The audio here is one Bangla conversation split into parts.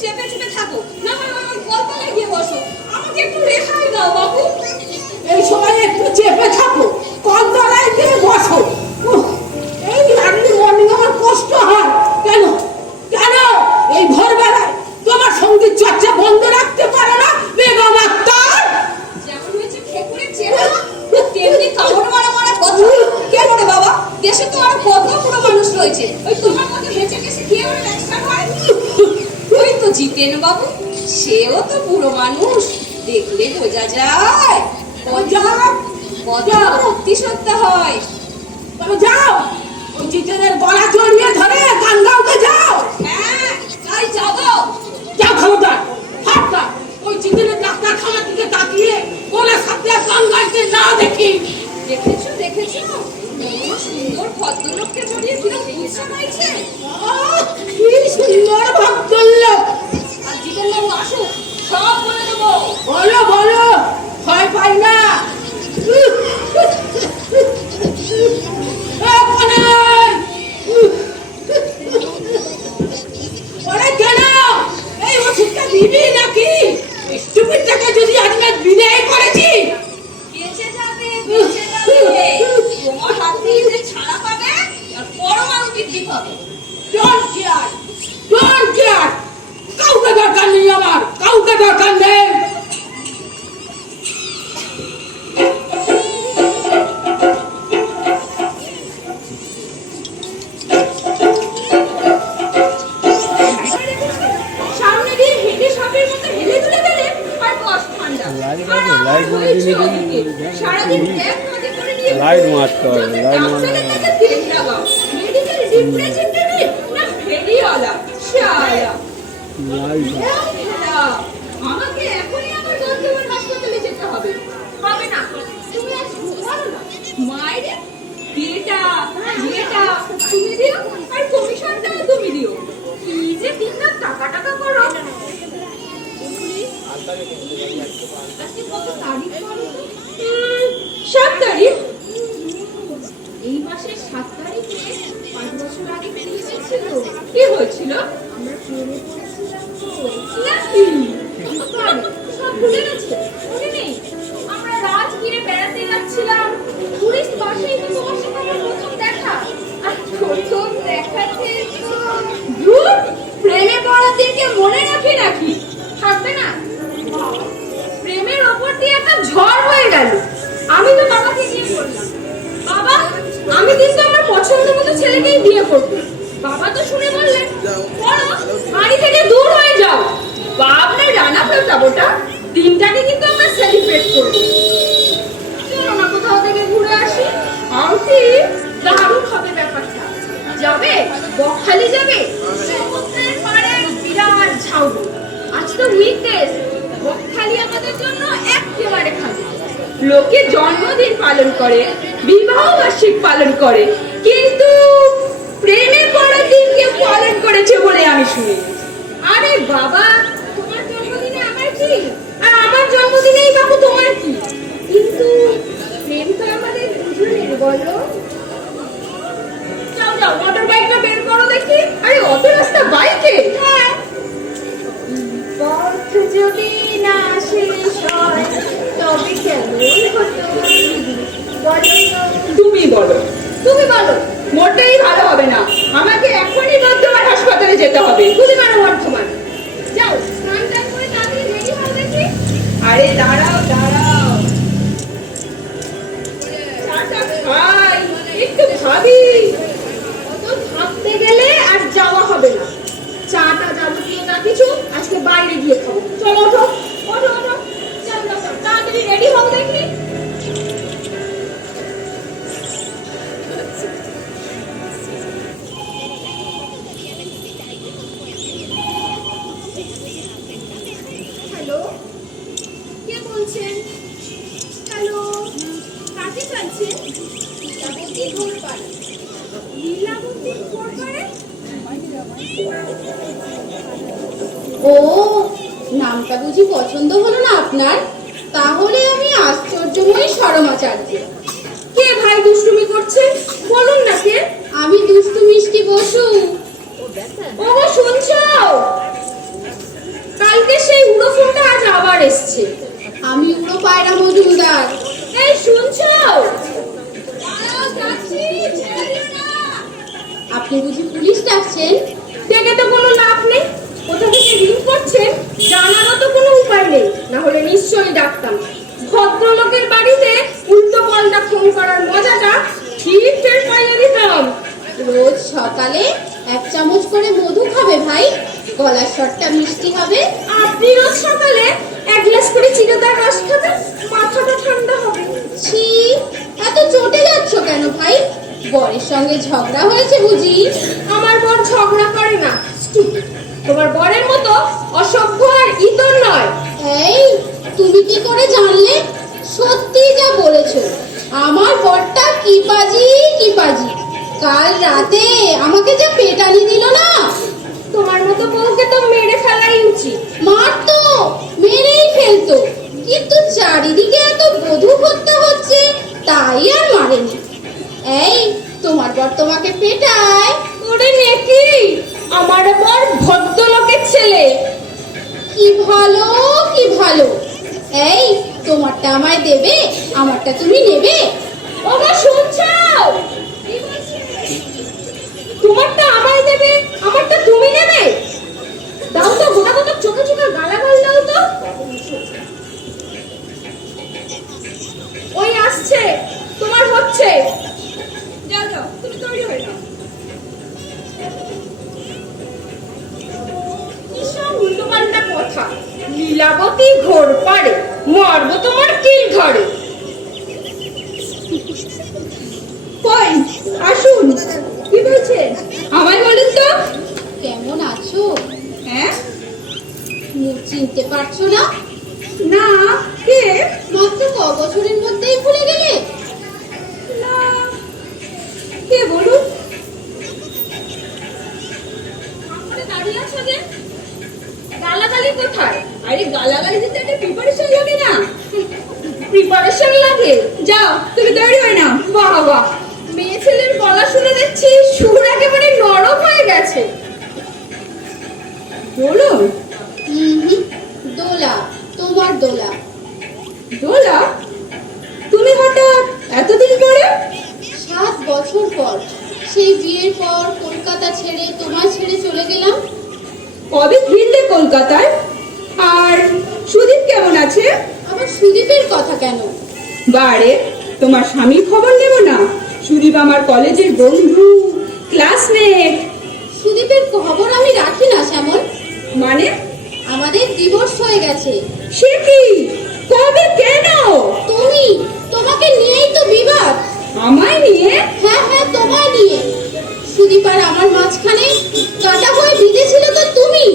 চেপে চেপে থাকো, না হয় আমার কলতলায় গিয়ে বসো। আমাকে একটু রেহাই দাও বাবু। এই সময় একটু চেপে থাকো, কলতলায় গিয়ে বসো। এই আর্লি মর্নিং আমার কষ্ট হয়। কেন কেন এই ভোরবেলায় তোমার সঙ্গীত চর্চা বন্ধ রাখতে পারো না বেগম আক্তার? যেমন হয়েছে ঠেকুরের চেহারা, তেমনি কাপড় মারা মারা কথা। কেন রে বাবা, দেশে তো আরো কত বুড়ো মানুষ রয়েছে, ওই তোমার মতো হেঁচে গেছে খেয়ে ওরা ব্যবসা হয়। ওই তো জিতেন বাবু, সেও তো বুড়ো মানুষ, দেখলে বোঝা যায় কত ভক্তি সত্য হয়। তবে যাও, ওই জিতেনের গলা জড়িয়ে ধরে গান গাওতে যাও। হ্যাঁ তাই যাবো। যাও খবরদার, খবরদার ওই জিতেনের ডাক্তারখানার দিকে তাকিয়ে গলা সাথে গান গাইতে না দেখি। দেখেছো দেখেছো, কত সুন্দর ভদ্রলোককে জড়িয়ে কিরম ইচ্ছা পাইছে। কি সুন্দর ভদ্রলোক। আর জিতেন বাবু আসুক, সব বলে দেবো। বলো বলো, ভয় পাই না। কেন এই ওষুধটা দিবি নাকি? স্টুপিডটাকে যদি আজকে বিদায় করেছি। বেঁচে যাবে বেঁচে যাবে, তোমার হাত থেকে যে ছাড়া পাবে আর পরমাণু বৃদ্ধি পাবে। Don't care, don't care. কাউকে দরকার নেই আমার, কাউকে দরকার নেই। সামনে দিয়ে হেঁটে সাপের মতো হেলে তুলে গেলে আর কষ্ট ঠান্ডা। সারাদিন ব্যাগ কাঁধে করে নিয়ে লাইট মারতে হবে, লাইট ডাক্তারের কাছে তেল লাগাও, মেডিকেল রিপ্রেজেন্টেটিভ না ফেরিওয়ালা, শালা। আমাকে এখনই আমার বর্ধমান হাসপাতালে যেতে হবে। হবে না, তুমি আজ ঘুমানো না। মায়ের বিয়েটা তুমি দিও, আর কমিশনটাও তুমি দিও। কি যে দিনরাত টাকা টাকা করো। আজকে কত তারিখ বলো তো? 7 তারিখ। এই মাসের 7 তারিখে 5 বছর আগে কি হয়েছিল? কি হয়েছিল? আমরা প্রেমে পড়েছিলাম তো। নাকি? সব ভুলে গেছে? মনে নেই? আমরা রাজগীরে বেড়াতে যাচ্ছিলাম। টুরিস্ট বাসেই তো তোমার সাথে আমার প্রথম দেখা। আর প্রথম দেখাতে তো ধুর, প্রেমে পড়ার দিনকে মনে রাখি নাকি? থাকবে না? প্রেমের ওপর দিয়ে একটা ঝড় হয়ে গেল। আমি তো বাবাকে গিয়ে বললাম, বাবা আমি কিন্তু আমার পছন্দ মতো ছেলেকেই বিয়ে করব। বাবা তো শুনে বললেন, পড়ো, বাড়ি থেকে দূর হয়ে যাও। বাবরে রানা প্রতাপটা, দিনটাকে কিন্তু আমরা সেলিব্রেট করব। চলো না কোথাও থেকে ঘুরে আসি। আন্টি দারুণ হবে ব্যাপারটা। যাবে? বকখালি যাবে? সমুদ্রের পাড়ে বিরাট ঝাউবো। আজ তো উইকডেজ, বকখালি আমাদের জন্য একেবারে খালি। লোকে জন্মদিন পালন করে, বিবাহ বার্ষিক পালন করে, কিন্তু প্রেমে পড়ার দিন কেউ পালন করেছে বলে আমি শুনি। আরে বাবা, তোমার জন্মদিনে আমার কি, আর আমার জন্মদিনেই বাবু তোমার কি? কিন্তু প্রেম তো আমাদের দুজনের, বলো? যাও যাও, মোটর বাইকটা বের করো দেখি। আরে অত রাস্তা বাইকে? হ্যাঁ। পথ যদি না শেষ হয় তবে কেমন হতো? তুমি বলো, তুমি বলো। মোটেই ভালো হবে না, আমাকে এখনই বর্ধমান হাসপাতালে যেতে হবে। তুমি মানো বর্ধমান। যাও স্নান টান করে তাড়াতাড়ি রেডি হও দেখি। আরে দাঁড়াও দাঁড়াও, চাটা খাই, একটু ভাবি। অত ভাবতে গেলে আর যাওয়া হবে না। চাটা যাবতীয় যা কিছু আজকে বাইরে গিয়ে খাবো। চলো ওঠো ওঠো ওঠো, যাও যাও যাও, তাড়াতাড়ি রেডি হও দেখি। হ্যালো, কে বলছেন? হ্যালো, কাকে চাইছেন? লীলাবতী ঘোরপাড়া। লীলাবতী ঘোরপাড়া? ও, নামটা বুঝি পছন্দ হলো না আপনার? তাহলে আমি আশ্চর্যময়ী সরমাচার্য। কে ভাই দুষ্টুমি করছে? বলুন না কে। আমি দুষ্টু মিষ্টি বসু। ওগো শুনছো? হচ্ছে। আমি উড়ো পায়রা মজুমদার। এই শুনছো? আপনি বুঝি পুলিশ ডাকছেন? দেখে তো কোনো লাভ নেই। কোথা থেকে রিং করছেন জানারও তো কোনো উপায় নেই, না হলে নিশ্চয়ই ডাকতাম। ভদ্রলোকের বাড়িতে উল্টো পাল্টা ফোন করার মজাটা ঠিক টের পাইয়ে দিতাম। রোজ সকালে 1 চামচ করে মধু খাবে ভাই, গলার স্বরটা মিষ্টি হবে। আপনি রোজ সকালে 1 গ্লাস করে চিরদার রস খাবেন, মাথাটা ঠান্ডা হবে। ছি, এত চটে যাচ্ছ কেন ভাই? বরের সঙ্গে ঝগড়া হয়েছে বুঝি? আমার বর ঝগড়া করে না, stupid। তোমার বরের মতো অসভ্য আর ইতর নয়। এই, তুমি কি করে জানলে? সত্যি যা বলেছো, আমার বরটা কি পাজি কি পাজি। কাল রাতে আমাকে যে পেটানি দিল না। তোমার মতো বউকে তো মেরে ফেলাই উচিত। মারতো, মেরেই ফেলতো, কিন্তু চারিদিকে এত বধূ হত্যা হচ্ছে তাই আর মারেনি। এই, তোমার বর তোমাকে পেটায়? ওরে নেকি, আমার বর ভদ্রলোকের ছেলে। কি ভালো কি ভালো। এই, তোমারটা আমায় দেবে, আমারটা তুমি নেবে? ওগো শুনছো? তোমারটা আমায় দেবে, আমারটা তুমি নেবে? দাও তো, গোটা গোটা চোখে চোখে গালাগাল দাও তো। ওই আসছে, তোমার হচ্ছে। যাও যাও, তুমি তৈরি হয়ে নাও। কিসব উল্টোপাল্টা কথা। লীলাবতী ঘোর পারে, মরব তোমার কিল ঘরে। কই আসুন, কি বলছেন আমায় বলুন তো। কেমন আছো? হ্যাঁ, মুখ চিনতে পারছো না? না, কে? মাত্র বছরের মধ্যেই ভুলে গেলে? না, কে বলুন? আমারে দাঁড়িয়ে আছো যে? গালাগালি কোথায়? আরে গালাগালি দিতে একটা প্রিপারেশন লাগে না? প্রিপারেশন লাগে? যাও, তুমি তৈরি হয়ে নাও। বাহ বাহ, মেয়ে ছেলের গলা শুনে দেখছি সুর একেবারে নরম হয়ে গেছে। বলুন। দোলা, তোমার দোলা। দোলা? তুমি হঠাৎ এতদিন পরে? 7 বছর পর, সেই বিয়ের পর কলকাতা ছেড়ে তোমায় ছেড়ে চলে গেলাম। কবে ফিরলে কলকাতায়? আর সুদীপ কেমন আছে? আবার সুদীপের কথা কেন? বারে, তোমার স্বামীর খবর নেব না? সুদীপ আমার কলেজের বন্ধু, ক্লাসমেট। সুদীপের খবর আমি রাখি না শ্যামল। মানে? আমাদের ডিভোর্স হয়ে গেছে। সে কি? কবে, কেন? তোমাকে নিয়েই তো বিবাদ। আমায় নিয়ে? হ্যাঁ হ্যাঁ, তোমায় নিয়ে। সুদীপ আর আমার মাঝখানে কাটা হয়ে বিঁধেছিল তো তুমি।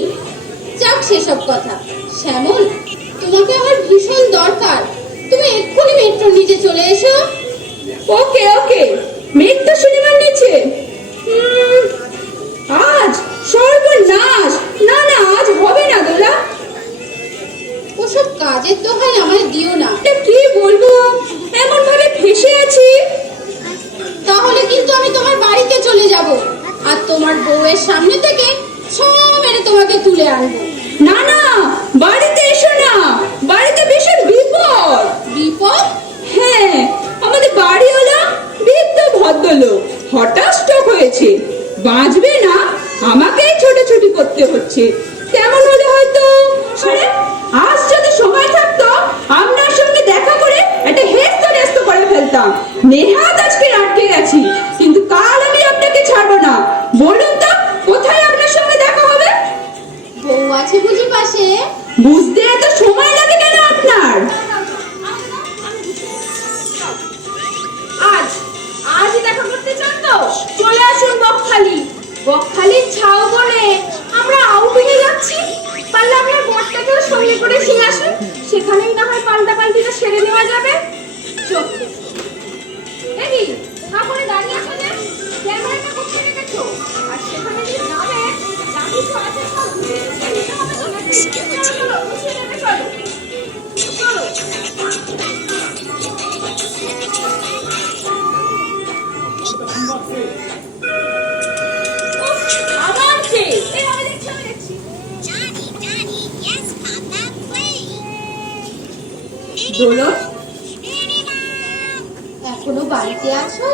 যাক সেসব কথা। শ্যামল, তোমাকে আমার ভীষণ দরকার। তুমি এক্ষুনি মেট্রো নিচে চলে এসো। ওকে ওকে, মেঘটা শনিবার নিচে। আজ? সর্বনাশ! না না, আজ হবে না দোলা। ওসব কাজের দোহাই আমায় দিও না। এটা কি বলবো, এমন ভাবে ফেসে আছি। তাহলে কিন্তু আমি তোমার বাড়িতে চলে যাব, আর তোমার বউয়ের সামনে থেকে সব মেরে তোমাকে তুলে আনবো। না না, বাড়িতে এসো না, বাড়িতে ভীষণ বিপদ। বিপদ? হ্যাঁ, আমাদের বাড়িওয়ালা বৃদ্ধ ভদ্রলোক, হঠাৎ স্ট্রোক হয়েছে, বাঁচবে না, আমাকেই ছোটাছুটি করতে হচ্ছে। তেমন হলে হয়তো শুনে আজ যদি সময় থাকতো আপনার সঙ্গে দেখা করে একটা হেস্ত করে ফেলতাম। নেহাত আজকে আটকে গেছি, কিন্তু কাল আমি আপনাকে ছাড়বো না। বলুন তো, কোথায় আপনার সঙ্গে দেখা হবে? বউ আছে বুঝি পাশে? বুঝতে এত সময় লাগে কেন আপনার? আজ দেখা করতে চান তো চলে আসুন বকখালি। বকখালির ছাও বলে আমরা আউটিংয়ে যাচ্ছি। পারলে আপনার বরটাকেও সঙ্গে করে নিয়ে আসুন, সেখানেই না হয় পাল্টাপাল্টিটা সেরে নেওয়া যাবে। দেখি তারপরে দাঁড়িয়ে আসো যে, ক্যামেরাটা কোথায় রেখেছো? আর সেখানে যে যাবে, গাড়ি তো আছে, সব ঘুরে ঘুরে নিতে হবে। চলো, চলো, দোলন, এখনো বাড়িতে আছো?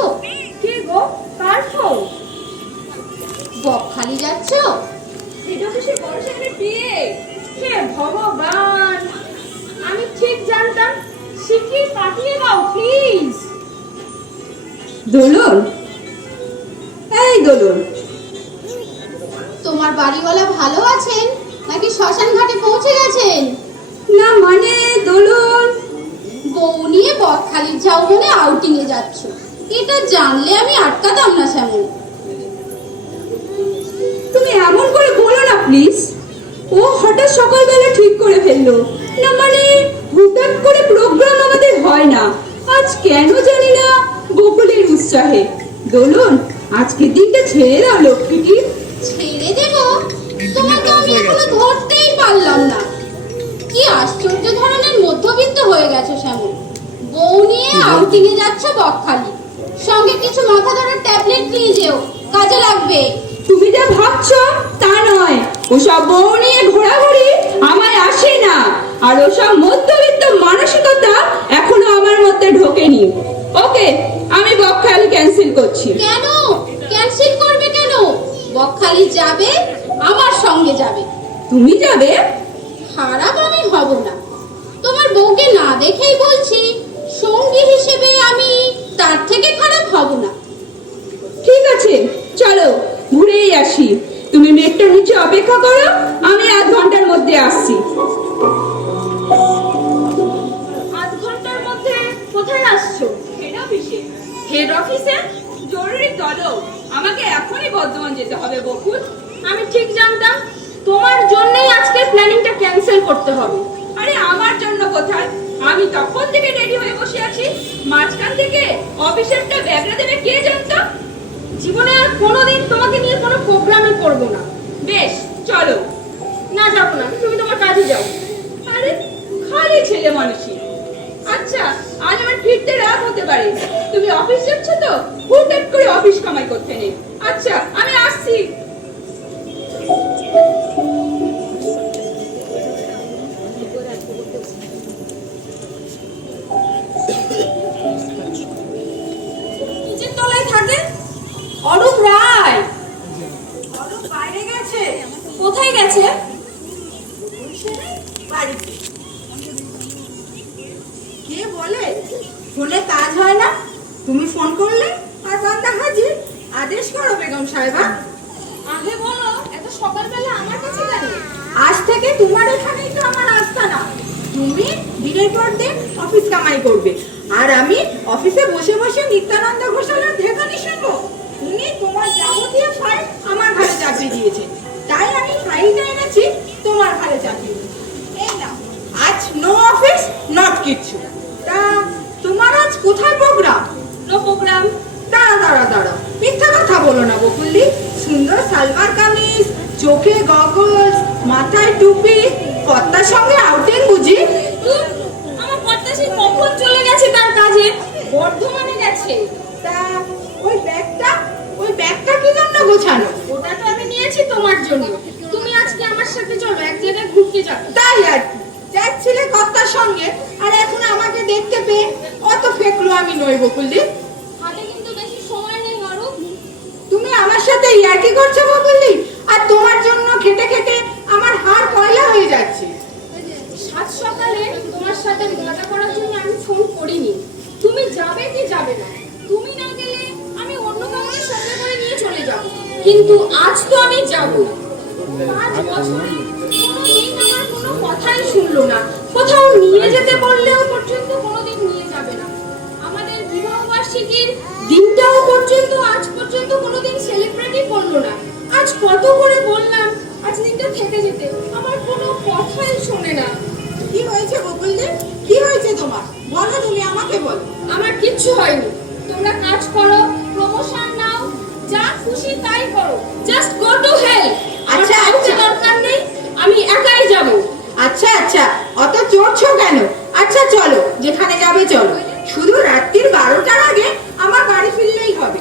কে গো, কার ফোন? বকখালি যাচ্ছ? এটা তো সে বড় সাহেবের বিয়ে। হে ভগবান, আমি ঠিক জানতাম। শিগগির পাঠিয়ে দাও প্লিজ। দোলন, এই দোলন, তোমার বাড়িওয়ালা ভালো আছেন নাকি শ্মশান ঘাটে পৌঁছে গেছেন? না মানে দোলন, বউ নিয়ে বকখালির যাও মনে আউটিং এ যাচ্ছ, এটা জানলে আমি আটকাতাম না শ্যামল। তুমি এমন করে বলো না প্লিজ। ও হঠাৎ সকালবেলা ঠিক করে ফেললো। না মানে হুটহাট করে প্রোগ্রাম আমাদের হয় না। আজ কেন জানি না বকুলের উৎসাহে। দোলন, আজকের দিনটা ছেড়ে দাও লক্ষ্মীটি। ছেড়ে দেব? তোমাকে আমি এখনো ধরতেই পারলাম না। কি আশ্চর্য ধরনের মধ্যবিত্ত হয়ে গেছো শ্যামল। বউ নিয়ে আউটিং এ যাচ্ছ বকখালি, সঙ্গে কিছু মাথা ধরার ট্যাবলেট নিয়ে যেও, কাজে লাগবে। তুমি যা ভাবছো তা নয়। ওসব বউ নিয়ে ঘোরাঘুরি আমায় আসে না। আর ওসব মধ্যবিত্ত মানসিকতা এখনো আমার মধ্যে ঢোকেনি। ওকে, আমি বকখালি ক্যান্সেল করছি। কেন ক্যান্সেল করবে কেন? বকখালি যাবে, আমার সঙ্গে যাবে। তুমি যাবে? খারাপ আমি হব না। তোমার বউকে না দেখেই বলছি, সঙ্গী হিসেবে আমি তার থেকে খারাপ হব না। ঠিক আছে, চলো ঘুরেই আসি। তুমি মেট্রোর নিচে অপেক্ষা করো, আমি আধ ঘন্টার মধ্যে আসছি। আধ ঘন্টার মধ্যে কোথায় আসছো? হেড অফিসে। হেড অফিসে? জরুরি তলব। আমাকে এখনই বর্ধমান যেতে হবে বকুল। আমি ঠিক জানতাম তোমার জন্যই আজকের প্ল্যানিংটা ক্যান্সেল করতে হবে। আরে আমার জন্য কোথায়? আমি তখন থেকে রেডি হয়ে বসে আছি। মাঝখান থেকে অফিসেরটা ব্যাগরা দেবে কে জানতো? জীবনে আর কোনোদিন তোমাকে নিয়ে কোনো প্রোগ্রামই করব না। বেশ, চলো। না, যাবো না, তুমি তোমার কাজে যাও। আরে খালি ছেলে মানুষই। আচ্ছা, আজ আমার ফিরতে রাত হতে পারে। তুমি অফিস যাচ্ছ তো, হুটহাট করে অফিস কামাই করতে নেই। আচ্ছা, আমি আসছি। নিচের তলায় থাকে অরূপ রায়। অরূপ বাইরে গেছে। কোথায় গেছে? বাড়িতে। কে বলে ফোনে কাজ হয় না? তুমি ফোন করলে আর বান্দা হাজির। আদেশ করো বেগম সাহেবা। আগে বলো, এত সকালবেলা আমার কাছে দাঁড়িয়ে? আজ থেকে তোমার এখানেই তো আমার আস্তানা। তুমি দিনের পর দিন অফিস কামাই করবে, আর আমি অফিসে বসে বসে নিত্যানন্দ ঘোষালের ঢেকানি শুনবো। উনি তোমার যাবতীয় ফাইল আমার ঘরে চাকরি দিয়েছে, তাই আমি ফাইলটা এনেছি তোমার ঘরে চাকরি। এই না, আজ নো অফিস, নট কিচ্ছু। তা তোমার আজ কোথায় প্রোগ্রাম? No programme. দাঁড়া দাঁড়া দাঁড়া, মিথ্যা কথা বলো না বকুল্লি। সুন্দর সালভার কামিজ, চোখে গগলস, মাথায় টুপি, কর্তার সঙ্গে আউটিং বুঝি? আমার কর্তা সে কখন চলে গেছে তার কাজে, বর্ধমানে গেছে। তা ওই ব্যাগটা কি জন্য গোছানো? ওটা তো আমি নিয়েছি তোমার জন্য। তুমি আজকে আমার সাথে চলো, এক জায়গায় ঘুরতে যাবো। তাই আর যাচ্ছিলে কর্তার সঙ্গে, আর এখন আমাকে দেখতে পেয়ে অত ফেকলো আমি নই বকুল্লি। হাতে কিন্তু বেশি সময় নেই অরূপ। তুমি আমার সাথে ইয়ার্কি করছো বকুল্লি? আর তোমার জন্য খেটে খেটে আমার হাড় কয়লা হয়ে যাচ্ছে। সাত সকালে তোমার সাথে মজা করার জন্য আমি ফোন করিনি। তুমি যাবে কি যাবে না? তুমি না গেলে আমি অন্য কাউকে সঙ্গে করে নিয়ে চলে যাব। কিন্তু আজ তো আমি যাব। 5 বছরে কোনোদিন আমার কোনো কথাই শুনলো না। কোথাও নিয়ে যেতে বললেও পর্যন্ত কোনোদিন নিয়ে যাবে না। আমাদের বিবাহ বার্ষিকীর দিনটাও পর্যন্ত আজ পর্যন্ত কোনোদিন সেলিব্রেটই করলো না। আজ কত করে বললাম আজ দিনটা থেকে যেতে, আমার কোনো কথাই শোনে না। কি হয়েছে বকুলজি? কি হয়েছে তোমার? বলো, তুমি আমাকে বলো। আমার কিচ্ছু হয়নি। তোমরা কাজ করো, প্রমোশন নাও, যা খুশি তাই করো। Just go to hell. আচ্ছা আচ্ছা, দরকার নেই, আমি একাই যাব। আচ্ছা আচ্ছা, অত চড়ছো কেন? আচ্ছা চলো, যেখানে যাবে চলো। শুধু রাত্রির 12টার আগে আমার বাড়ি ফিরলেই হবে।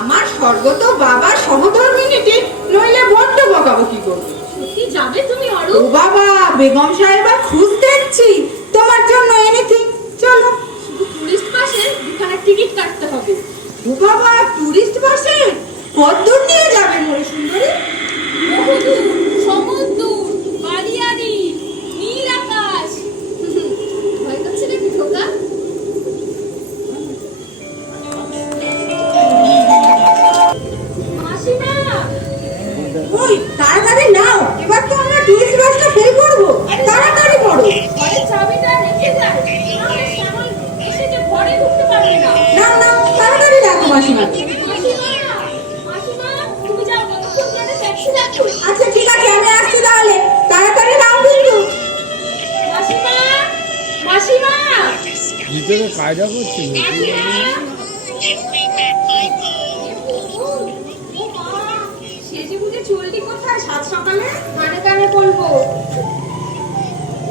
আমার স্বর্গত বাবার সহধর্মিনীটি নইলে বড্ড বকাবকি করবে। সত্যি যাবে তুমি অরূপ? ও বাবা, বেগম সাহেবা খুঁজ দেখছি তোমার জন্য এনিথিং টিকিট কাটতে হবে। ও বাবা, টুরিস্ট বাসে কতদূর নিয়ে যাবে মোরে সুন্দরী? বহুদূর, সমুদ্র, বালিয়াড়ি, নীল আকাশ। ভয় করছে নাকি খোকা? মাসিমা, ওই তাড়াতাড়ি নাও, এবার তো আমরা টুরিস্ট বাসটা ফেল করবো, তাড়াতাড়ি করো। ঘরের চাবিটা রেখে যাই, নাহলে শ্যামল এসে যে ঘরে ঢুকতে পারবে না। নাও নাও, তাড়াতাড়ি রাখো মাসিমা। মাসিমা, মাসিমা, তুমি যাও, কতক্ষণ ধরে ট্যাক্সি ডাকো। আচ্ছা ঠিক আছে, আমি আসছি তাহলে, তাড়াতাড়ি নাও কিন্তু। মাসিমা, মাসিমা, ভিতরে কায়দা করছিল। সেজে বুঝে চললি কোথায় সাত সকালে? কানে কানে বলবো।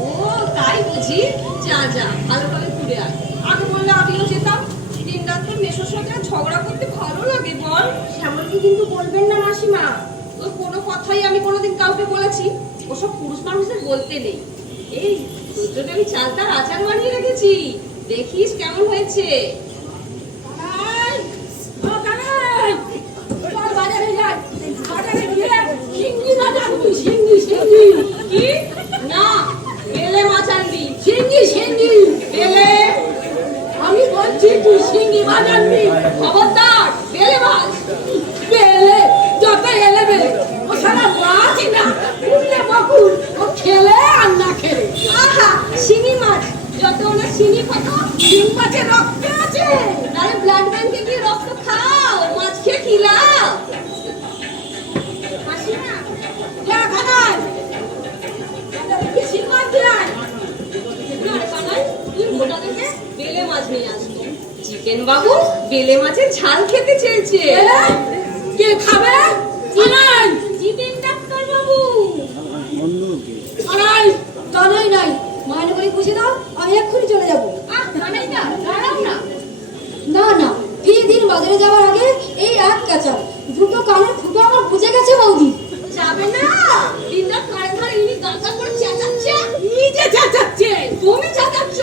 ও তাই বুঝি, যা যা ভালো ভালো ঘুরে আয়। আগে বললে আমিও যেতাম। দিন রাত তো মেসোর সাথে ঝগড়া করতে ভালো লাগে বল। শ্যামলকে কিন্তু বলবেন না মাসিমা, ওর কোনো কথাই আমি কোনোদিন কাউকে বলেছি। ওসব পুরুষ মানুষদের বলতে নেই। এই তোর জন্য আমি চালতার আচার বানিয়ে রেখেছি, দেখিস কেমন হয়েছে। কি? না, বেলে মাছ আনবি। বেলে, আমি বলছি তুই শিঙ্গি মাছ আনবি। খবরদার, বেলে মাছ। বেলে যত এলে বেলে, ও সারা মাছই না, উঠলে বকুল, ও খেলে আর না খেলে। আহা, শিঙি মাছ, যত না শিঙি কত। শিং মাছের রক্ত আছে। আরে ব্লাড ব্যাংকে গিয়ে রক্ত খাও, মাছ খেয়ে কি লাভ? মাসিমা, যা খানায়, কি শিং মাছ দিয়ে আয়। না রে কানাই, তুই মোটা থেকে বেলে মাছ নিয়ে আসবো। চিকেন বাবু বেলে মাছের ঝাল খেতে চেয়েছে। বেলে? কে খাবে? আনাই, চিকেন ডাক্তার বাবু। আনাই, জানাই নাই, মায়ের করে বুঝে দাও, আমি এক্ষুনি চলে যাবো। আহ কানাই না, দাঁড়াও না। না না, এই দিন বাজারে যাওয়ার আগে এই এক কাঁচা দুটো কানের ফুটো আমার বুঝে গেছে বৌদি। যাবে না, দিনরাত ঘরে ঘরে ইনি গাঁজা করে চেঁচাচ্ছে। নিজে চেঁচাচ্ছে। তুমি চেঁচাচ্ছ।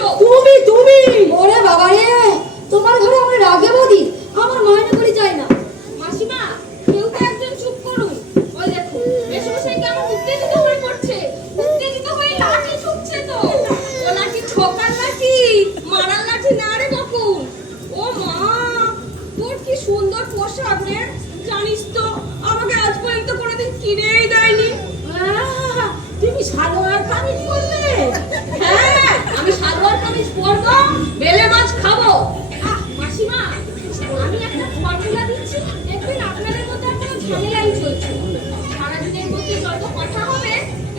তুমি ওরে বাবা রে, তোমার ঘরে আমার রাগে বৌদি, আমার মায়ের করে যায় না। মাসিমা, কেউ তো একজন চুপ করুন। ওই দেখুন মেশমশাই কেমন উত্তেজিত হয়ে পড়ছে। উত্তেজিত হয়ে লাঠি ছুটছে তো। ও লাঠি ঠোকার লাঠি, মারার লাঠি না রে বকুল। ও মা, তোর কি সুন্দর পোশাক রে। জানিস তো আমাকে আজ পর্যন্ত কোনোদিন কিনেই দেয়নি। তুমি সালোয়ার কামিজ পরলে? হ্যাঁ, আমি সালোয়ার কামিজ পরবো, বেলে মাছ খাবো। আহ মাসিমা, আমি একটা ফর্মুলা দিচ্ছি, দেখবেন আপনাদের মধ্যে আর কোনো ঝামেলাই চলছে না। সারাদিনের মধ্যে যত কথা হবে,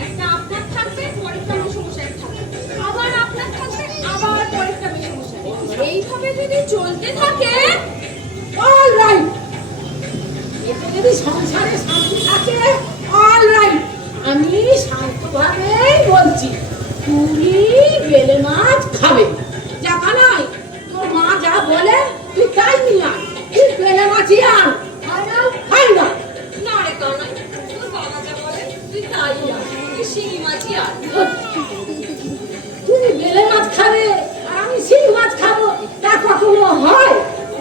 একটা আপনার থাকবে, পরেরটা মেশমশাইয়ের থাকবে, আবার আপনার থাকবে, আবার পরেরটা মেশমশাই। এইভাবে যদি চলতে থাকে, অল রাইট, এতে যদি সংসারে শান্তি থাকে, অল রাইট। আমি শান্তভাবেই বলছি, তুমি বেলে মাছ খাবে। যা কানাই, তোর মা যা বলে তুই তাই নিয়ে আয়। তুই বেলে মাছই আন, খাই না। না রে কানাই, তোর বাবা যা বলে তুই তাই আর, তুই শিঙি মাছই আর। তুমি বেলে মাছ খাবে আর আমি শিং মাছ খাবো, তা কখনো হয়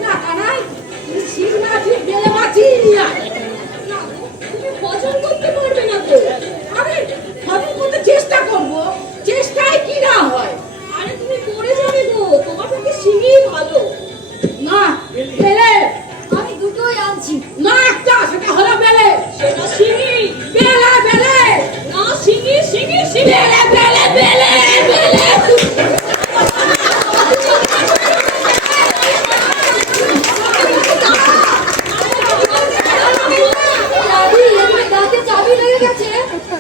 না কানাই? তুই শিং মাছ বেলে মাছই নিয়ে আয়। না গো, তুমি হজম করতে পারবে না তো। আমি হজম করতে চেষ্টা করবো, চেষ্টায় কি না হয়। আরে তুমি পড়ে যাবে গো, তোমার পক্ষে শিঙি ভালো। না বেলে, আমি দুটোই আনছি। না একটা, সেটা হলো বেলে। সেটা শিঙি। বেলে বেলে, না শিঙি, শিঙি, শিঙি। বেলে বেলে বেলে বেলে। চাবি লেগে গেছে।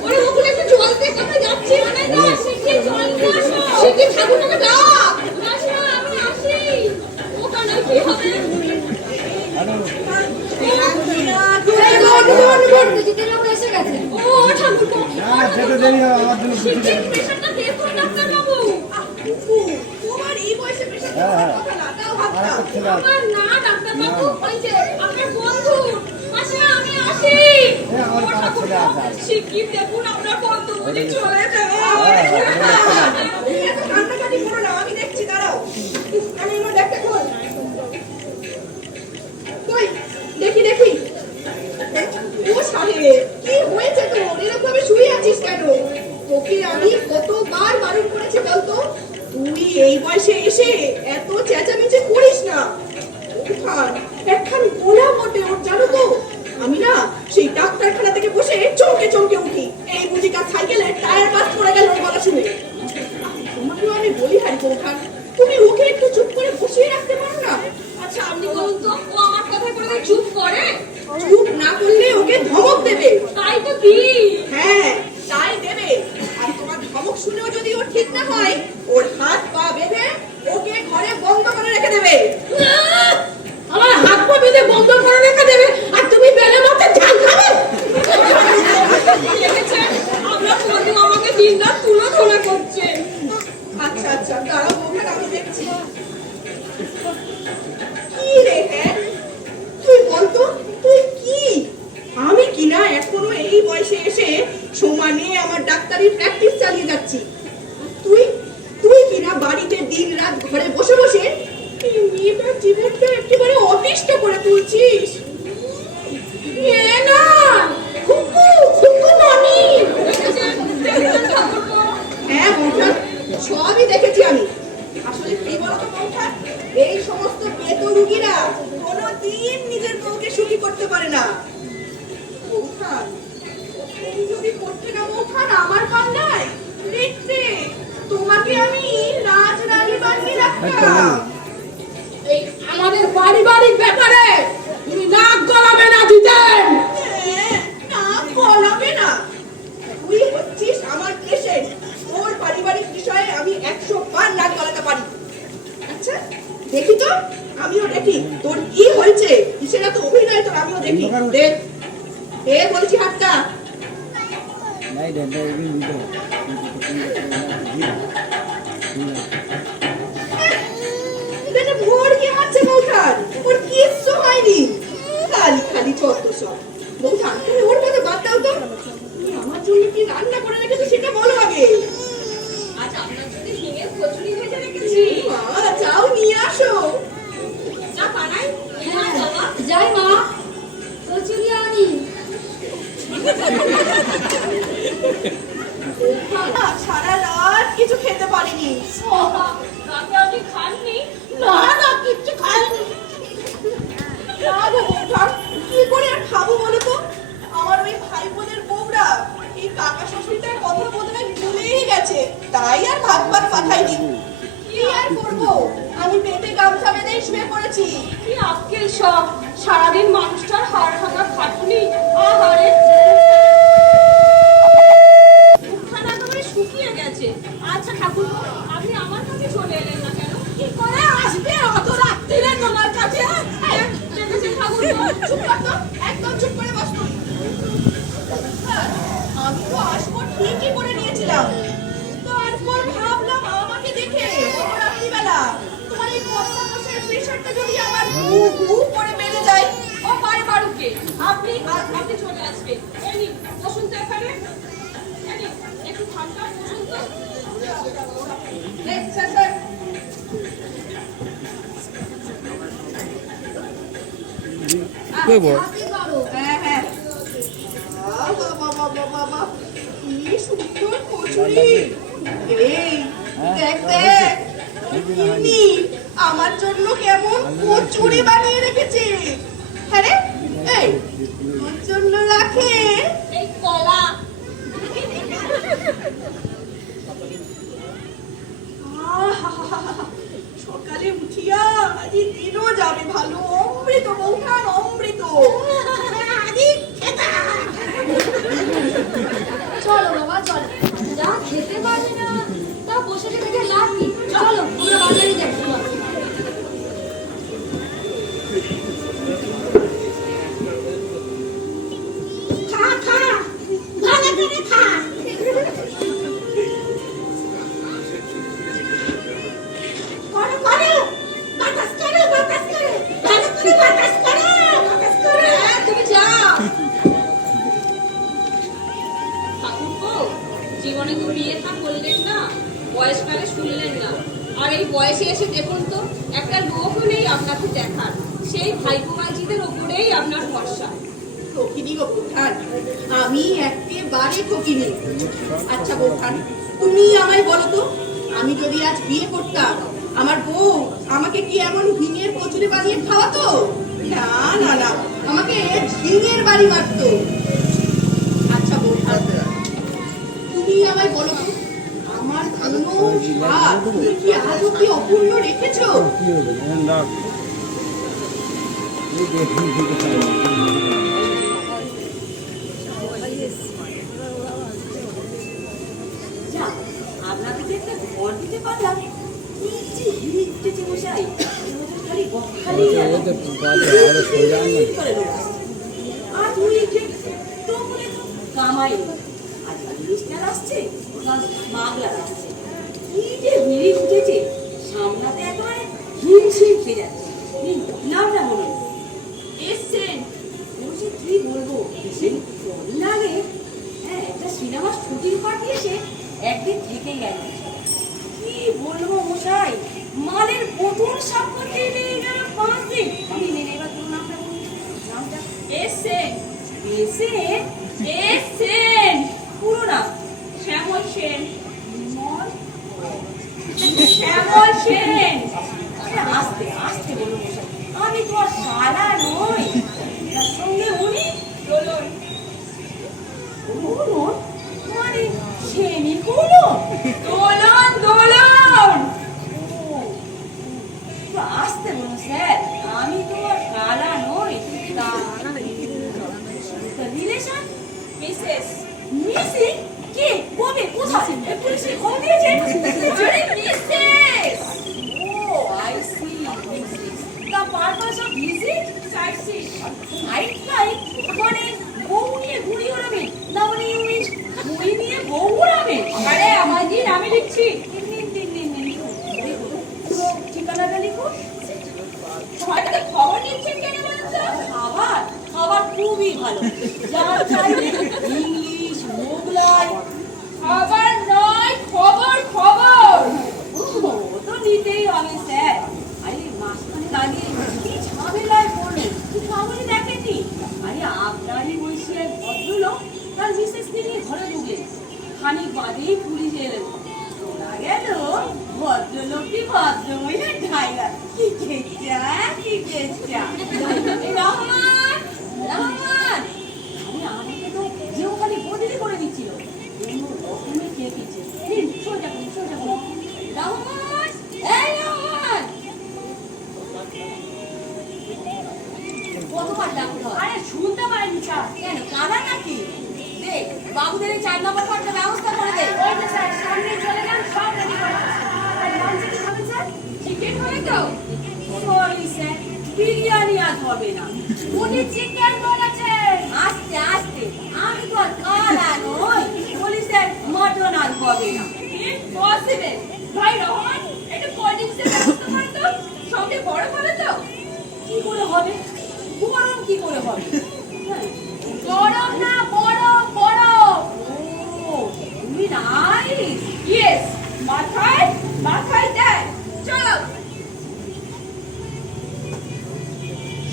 ওরে ওখানে একটু জল দিয়ে কোথায় যাচ্ছি? মানে না, শিগগির জল নিয়ে আসো। শিগগির ঠাকুরটাকে ডাক। মাসিমা, আমি আসি। ওখানে কি হবে? এসে গেছে। ও ঠাকুরপো, যেতে দেরি হবে আমার জন্য। শিগগির প্রেশারটা দেখুন ডাক্তারবাবু। তোমার এই বয়সে প্রেশার হ্যাঁ, কথা না, তাও আর ভাবতাম। একটা ছেলে আছে। আমার না ডাক্তারবাবু, ওই যে আপনার বন্ধু। মাসিমা, আমি আসি। আমার ও পাড়ার ছেলে ঠাকুরপো, আছে। শিগগির দেখুন আপনার বন্ধু বুঝি চলে যায়। কান্নাকাটি করো না, আমি দেখছি, দাঁড়াও। আমি আমার ব্যাগটা খোল। ও সাহেব, কি হয়েছে তোর? এরকম ভাবে শুয়ে আছিস কেন? তোকে আমি কতবার বারণ করেছি বলতো, তুই এই বয়সে এসে এত চেঁচামেচি করিস না। উঠান, একখান গোলা বটে ওর, জানো তো? আমি না সেই ডাক্তারখানা থেকে বসে চমকে চমকে উঠি, এই বুঝিকা সাইকেলের টায়ার পাস পড়ে গেল ওর গলা শুনে। তোমাকেও আমি বলি হারি উঠান, তুমি ওকে একটু চুপ করে বসিয়ে রাখতে পারো না? আচ্ছা আপনি বলুন তো, ও আমার কথায় কোনো চুপ করে? চুপ না করলে ওকে ধমক দেবে। তাই তো কি? হ্যাঁ, তাই দেবে। আর তোমার ধমক শুনেও যদি ও ঠিক না হয়, ওর হাত পা বেঁধে ওকে ঘরে বন্ধ করে রেখে দেবে। আমার হাত পা বেঁধে বন্ধ করে রেখে দেবে আর তুমি বেলে মতে ঝাল খাবে? দেখেছেন, আপনার বন্ধু আমাকে দিনরাত তুলে করছে। আচ্ছা আচ্ছা, দাঁড়াও বৌঠান, আমি দেখছি। কি রে? হ্যাঁ, তুই বলতো, তুই কি? আমি কিনা এখনো এই বয়সে এসে সমানে আমার ডাক্তারি প্র্যাকটিস চালিয়ে যাচ্ছি। তুই তুই কিনা বাড়িতে দিন রাত ঘরে বসে বসে এই মেয়েটার জীবনটা একেবারে অতিষ্ঠ করে তুলছিস। এ না, খুকু, খুকু মামি। হ্যাঁ বৌঠান, সবই দেখেছি আমি। আসলে কি বলতো বৌঠান, এই সমস্ত পেট রুগীরা কোনোদিন নিজের বউকে সুখী করতে পারে না। বৌঠান, তুমি যদি করতে না বৌঠান আমার পাল্লায়, দেখতে তোমাকে আমি রাজরানী বানিয়ে রাখতাম। এই আমাদের পারিবারিক ব্যাপারে তুমি নাক গলাবে না দিতেন। নাক গলাবে না? তুই হচ্ছিস আমার পেশেন্ট, তোর পারিবারিক বিষয়ে আমি 100 বার নাক গলাতে পারি। আচ্ছা দেখি তো, আমিও দেখি তোর কি হয়েছে। সেটা তো অভিনয়, তোর আমিও দেখি। দেখ, এ বলছি হাতটা। নাই ডেন্টা এগুলো নিতে এখানে ভোর কি মারছে বৌঠান? ওর কিচ্ছু হয়নি, খালি খালি চত্ব সব। বৌঠান, তুমি ওর কথা বাদ দাও তো। তুমি আমার জন্য কি রান্না করে রেখেছো সেটা বলো আগে। আজ আপনার জন্য ঝিঙের কচুরি ভেজে রেখেছি। মা, যাও নিয়ে আসো। না বানাই? হ্যাঁ বাবা। যাই মা, কচুরি আনি। সারা রাত কিছু খেতে পারিনি। বাবা, রাতে আপনি খাননি? না না, কিচ্ছু খাইনি। না গো বৌঠান, কি করে আর খাবো বলো তো? আমার ওই ভাই বোনের বউরা এই কাকা শ্বশুরটার কথা বোধহয় ভুলেই গেছে, তাই আর ভাত ভাত পাঠাইনি। কি আর করবো, আমি পেটে গামছা বেঁধে শুয়ে পড়েছি। কি আক্কেল সব, সারাদিন মানুষটার হাড় ভাঙা খাটুনি। আহারে, মুখখানা একেবারে শুকিয়ে গেছে। আচ্ছা ঠাকুর, আপনি আমার কাছে চলে এলেন না কেন? কি করে আসবে অত রাত্রিরে তোমার কাছে? দেখেছেন ঠাকুর, চুপ কর তো, একদম চুপ করে বস তুই। আমি তো আসবো ঠিকই করে নিয়েছিলাম, তারপর ভাবলাম আমাকে দেখে রাত্রিবেলা তোমার এই কর্তা মশাইয়ের প্রেশারটা যদি আবার হু হু করে বেড়ে যায়। ও পারে পারুকে, আপনি চলে আসবেন। এই নিন, বসুন তো এখানে। এই নিন, একটু ঠান্ডা বসুন তো। এই, স্যার, স্যার। কই বল? হাতে করো। হ্যাঁ হ্যাঁ, বাবা বাবা বাবা বাবা, কি সুন্দর কচুরি। এই দেখ দেখ, ইনি আমার জন্য কেমন কচুরি বানিয়ে রেখেছে। হ্যাঁ রে, এই তোর জন্য রাখে। এই কলা। আহাহাহা, সকালে উঠিয়া আজ দিনও যাবে ভালো। অমৃত বৌঠান, অমৃত। চলো বাবা চলো, যা খেতে পারবে না তা বসে থেকে লাভ নেই। চলো আমরা বাজারে যাই। খা খা, ভালো করে খা। করো করো, বাতাস করো, বাতাস করো, ভালো করে বাতাস করো, বাতাস করো। তুমি যাও। ঠাকুরপো, জীবনে তো বিয়ে থা করলেন না, বয়সকালে শুনলেন না। আর এই বয়সে এসে দেখুন তো, একটা লোকও নেই আপনাকে দেখার। সেই ভাইপো মাঝিদের ওপরেই আপনার ভরসা। ঠকিনি গো বৌঠান, আমি একেবারে ঠকিনি। আচ্ছা বৌঠান, তুমি আমায় বলো তো, আমি যদি আজ বিয়ে করতাম, আমার বউ আমাকে কি এমন হিঙের কচুরি বানিয়ে খাওয়াতো? না না না, আমাকে ঝিঙের বাড়ি মারতো। আচ্ছা বৌঠান, তুমি আমায় বলো তো, আমার কোনো স্বাদ তুমি কি আজ অব্দি অপূর্ণ রেখেছো? যাক, আপনাদেরকে একটা ঘর দিতে পারলাম। কি যে হিড়িক উঠেছে মশাই, এবছর খালি বকখালি গেল। হিড়িক করে লোক আসছে। আজ উইকে তো বলে তো কামাই নেই। আজ মিনিস্টার আসছে, কাল মাগলার আসছে। কি যে হিড়িক উঠেছে, সামলাতে একেবারে হিমশিম খেয়ে যাচ্ছে। নামটা বলুন। এসছেন? বলছি কি বলবো, কদিন আগে হ্যাঁ একটা সিনেমার শুটিং পাঠিয়েছে, একদিন থেকে গেল। কি বলবো মশাই, মালের বোতল সাফ করতে নিয়ে গেল 5 দিন। আমি নেই, এবার তোর নামটা বলুন। নামটা এসছেন? এসে এসছেন? পুরো নাম শ্যামল সেন। বিমল। শ্যামল সেন। আরে আস্তে আস্তে বলুন মশাই, আমি তোমার শালা নই। তার সঙ্গে উনি দোলন। বলুন মানে সেমি করুন। দোলন দোলন। আসতে বলুন স্যার, আমি তোমার শালা নই। Relation Mrs. মিসিং কে, কবে, কোথায়? পুলিশে খবর দিয়েছে? আরে Mrs. Oh I see. The purpose of visit সাইসি। সাইট লাইট মানে বউ নিয়ে ঘুরি ওড়াবে, না মানে ইউ মিন বই নিয়ে বউ ওড়াবে? আরে আমার দিন আমি লিখছি। দেখুন পুরো ঠিকানাটা লিখুন। হয়তো তো খবর নিচ্ছেন কেন বলুন তো? খাবার খাবার খুবই ভালো, যা চাইবে ইংলিশ মোগলাই। খবর নয়, খবর খবর। ও তো নিতেই হবে স্যার। আরে মাঝখানে দাঁড়িয়ে কি ঝামেলায় পড়লেন, কি খবরই দেখেননি? আরে আপনারই বয়সী এক ভদ্রলোক তার মিসেসকে নিয়ে ঘরে ঢুকলেন, খানিক বাদেই পুলিশ এলেন। শোনা গেল ভদ্রলোকটি ভদ্রমহিলার ড্রাইভার। কি চেষ্টা, কি চেষ্টা। রহমান রহমান, আরে আমাকে তো যে ওখানে বদলি করে দিচ্ছিল, কোনো রকমে খেয়েছে। সোজা করুন, সোজা করুন। রহমান, এই রহমান, কতবার ডাকতে হয়? আরে শুনতে পারেনি স্যার। কেন কানা নাকি? দেখ বাবুদের এই 4 নম্বর ঘরটা ব্যবস্থা করে দে। ওই যে স্যার, সামনে চলে যান, সব রেডি করে আছে। আর লাঞ্চে কি খাবেন স্যার? চিকেন হবে তো? সরি স্যার, বিরিয়ানি আজ হবে না। উনি চিকেন বলেছে। আস্তে আস্তে, আমি তো আর কানা নই। বলি স্যার মটন আজ হবে না। ইম্পসিবল। ভাই রহমান, একটু কোল্ড ড্রিঙ্কসের ব্যবস্থা করে তো। সঙ্গে বরফ হবে তো? কি করে হবে? গরম কি করে হবে? হ্যাঁ। গরম না, বরফ বরফ। ও তুমি নাইস। ইয়েস, মাথায় মাথায় দেয়। চলো।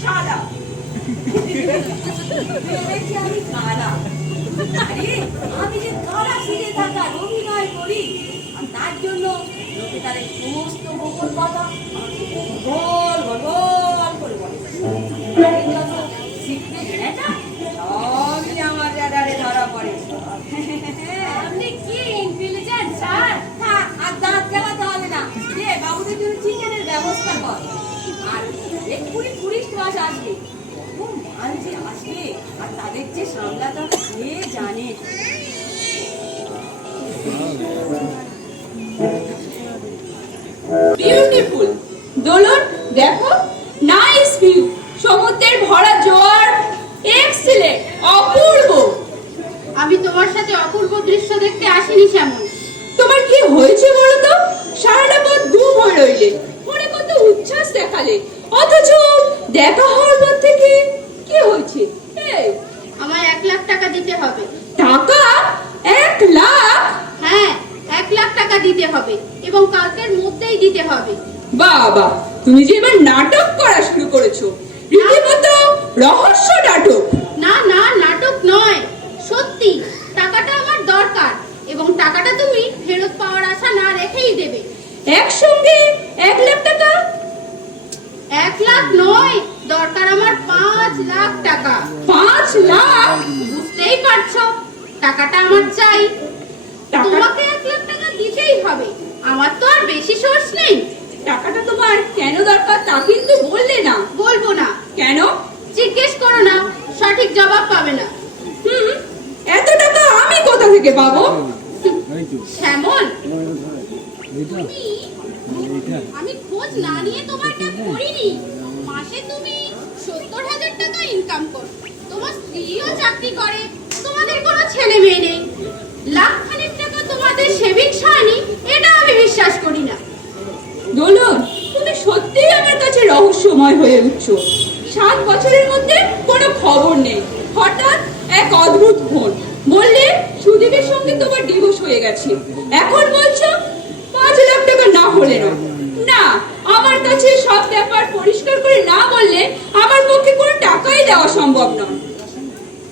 সাদা। ভেবেছি আমি কালা। আরে আমি যে কালা সেজে থাকার অভিনয় করি, আর তার জন্য লোকে তাদের সমস্ত গোপন কথা আমাকে গল গল করে বলে। আরে যত সিক্রেট ম্যাটার সবই আমার রাডারে ধরা পড়ে। আপনি কি ইন্টেলিজেন্ট স্যার? থাক, আর দাঁত জ্বালাতে হবে না। রে বাবুদের জন্য চিকেনের ব্যবস্থা কর। আর এক্ষুনি টুরিস্ট বাস আসবে, কত মাল যে আসবে, আর তাদের যে সামলাতে হবে কে জানে। বিউটিফুল। দোলন দেখো, নাইস ভিউ, সমুদ্রের ভরা জোয়ার, এক্সিলেন্ট, অপূর্ব। আমি তোমার সাথে অপূর্ব দৃশ্য দেখতে আসিনি শ্যামল। তোমার কি হয়েছে বলো তো? সারাটা পথ গুম হয়ে রইলে, মনে কত উচ্ছ্বাস দেখালে, অথচ দেখা হওয়ার পর থেকে কি হয়েছে? এই আমায় 1 লাখ টাকা দিতে হবে। টাকা? 1 লাখ? হ্যাঁ, 1 লাখ টাকা দিতে হবে এবং কালকের মধ্যেই দিতে হবে। বাবা, তুমি যে এবার নাটক করা শুরু করেছো, রীতিমতো রহস্য নাটক। না না, নাটক নয়, সত্যি টাকাটা আমার দরকার এবং টাকাটা তুমি ফেরত পাওয়ার আশা না রেখেই দেবে। একসঙ্গে 1 লাখ টাকা? 1 লাখ নয়, দরকার আমার 5 লাখ টাকা। 5 লাখ? বুঝতেই পারছো, টাকাটা আমার চাই। টাকা- তোমাকে 1 লাখ টাকা দিতেই হবে, আমার তো আর বেশি সোর্স নেই। টাকাটা তোমার কেন দরকার তা কিন্তু বললে না। বলবো না। কেন? জিজ্ঞেস করো না, সঠিক জবাব পাবে না। হুম, এত টাকা আমি কোথা থেকে পাবো? এই তো শ্যামল, এইটা এইটা আমি খোঁজ না নিয়ে তোমার ট্যাগ করিনি। মাসে তুমি 70,000 টাকা ইনকাম করো, তোমার স্ত্রীও চাকরি করে, তোমাদের কোনো ছেলে মেয়ে নেই। লাখখানেক টাকা তোমাদের সেভিংস হয়নি, এটা আমি বিশ্বাস করি না। দোলন, তুমি সত্যিই আমার কাছে রহস্যময় হয়ে উঠছো। 7 বছরের মধ্যে কোনো খবর নেই, হঠাৎ এক অদ্ভুত ফোন, বললে সুদীপের সঙ্গে তোমার ডিভোর্স হয়ে গেছে। এখন বলছো 5 লাখ টাকা না হলে না। না, আমার কাছে সব ব্যাপার পরিষ্কার করে না বললে আমার পক্ষে কোনো টাকাই দেওয়া সম্ভব নয়।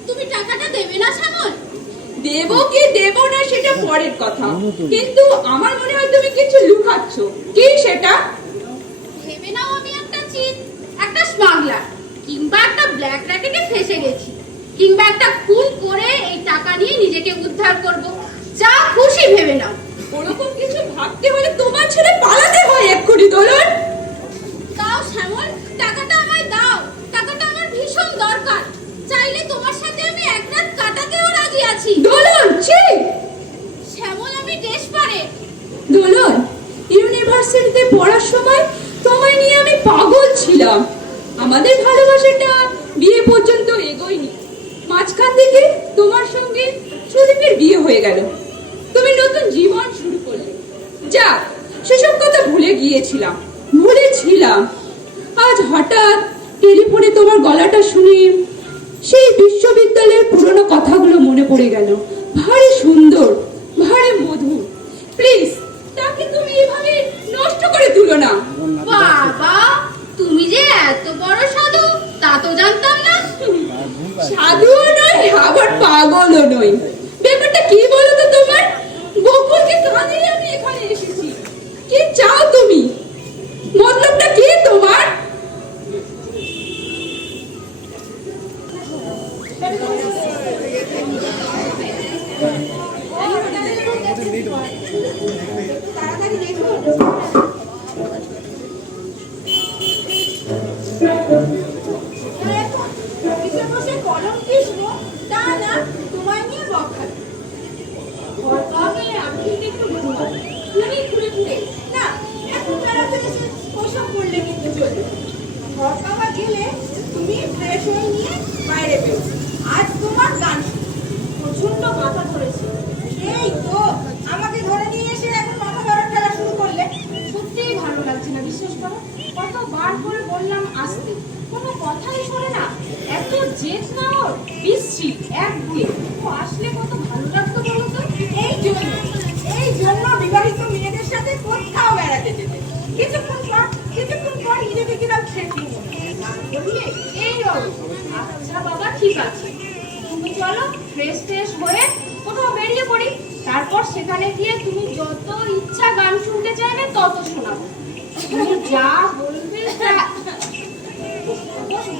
তুমি টাকাটা দেবে না শ্যামল? দেবো কি দেবো না সেটা পরের কথা, কিন্তু আমার মনে হয় তুমি কিছু লুকাচ্ছ। কি সেটা? ভেবে নাও আমি একটা চিট, একটা স্মাগলার, কিংবা একটা ব্ল্যাক র্যাকেটে ফেসে গেছি, কিংবা একটা খুন করে এই টাকা নিয়ে নিজেকে উদ্ধার করব। যা খুশি ভেবে নাও। ওরকম কিছু ভাবতে হলে তোমার ছেড়ে পালাতে হয় এক্ষুনি। দোলন, দাও শ্যামল, টাকাটা আমায় দাও, টাকাটা আমার ভীষণ দরকার। চাইলে তোমার সাথে আমি 1 রাত কাটাতেও রাজি আছি। দোলন, ছি! শ্যামল, আমি ডেসপারেট। দোলন, ইউনিভার্সিটিতে পড়ার সময় তোমায় নিয়ে আমি পাগল ছিলাম। আমাদের ভালোবাসাটা বিয়ে পর্যন্ত এগোয়নি। মাঝখান থেকে তোমার সঙ্গে সুদীপের বিয়ে হয়ে গেল, তুমি নতুন জীবন শুরু করলে। যা, সেসব কথা ভুলেছিলাম। আজ হঠাৎ টেলিফোনে তোমার গলাটা শুনে সেই বিশ্ববিদ্যালয়ের পুরনো কথাগুলো মনে পড়ে গেল। ভারী সুন্দর, ভারী মধুর। প্লিজ, তাকে তুমি এভাবে নষ্ট করে তুলো না। বাবা, তুমি যে এত বড় সাধু তা তো জানতাম না। সাধুও নয়, আবার পাগলও নই। ব্যাপারটা কি বলো তো তোমার? বকুলকে কাঁদিয়ে আমি এখানে এসেছি। কি চাও তুমি? মতলবটা কি তোমার? আজ তোমার গান প্রচন্ড মাথা ধরেছে। এই তো আমাকে ধরে নিয়ে এসে এখন মাথা ধরার খেলা শুরু করলে। সত্যিই ভালো লাগছে না, বিশ্বাস করো। কতবার করে বললাম আসতে, কোনো কথাই শোনে না। এত জেদ না ওর, বিশ্রী একগুঁয়ে। ও আসলে কত ভালো লাগতো বলো তো। এই জন্য বিবাহিত মেয়েদের সাথে কোথাও বেড়াতে যেতে। কিছুক্ষণ পর নিজেকে কিরম ঠেকলি বললে এই রো, আচ্ছা বাবা, ঠিক আছে, তুমি চলো ফ্রেশ হয়ে কোথাও বেরিয়ে পড়ি। তারপর সেখানে গিয়ে তুমি যত ইচ্ছা গান শুনতে চাইবে তত শোনাবো। তুমি যা বলবে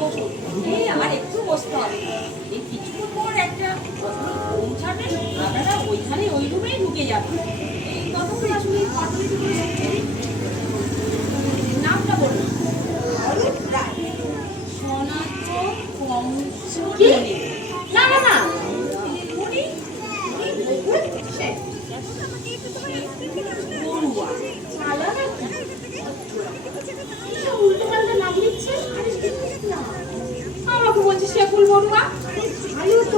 বসো। এই আর একটু বসতে হবে। এই কিছুক্ষণ পর একটা পৌঁছাবে, আপনারা ওইখানে ওই রুমেই ঢুকে যাবেন। এই ততক্ষণ আসলে নামটা বলুন। সনাতন কংস কি? মণি। না না না, মণি? সে বড়ুয়া। চালা নাকি? এসব উল্টোপাল্টা নাম দিচ্ছে। না, আমাকে বলছে শেফুল বড়ুয়া। ভালো তো।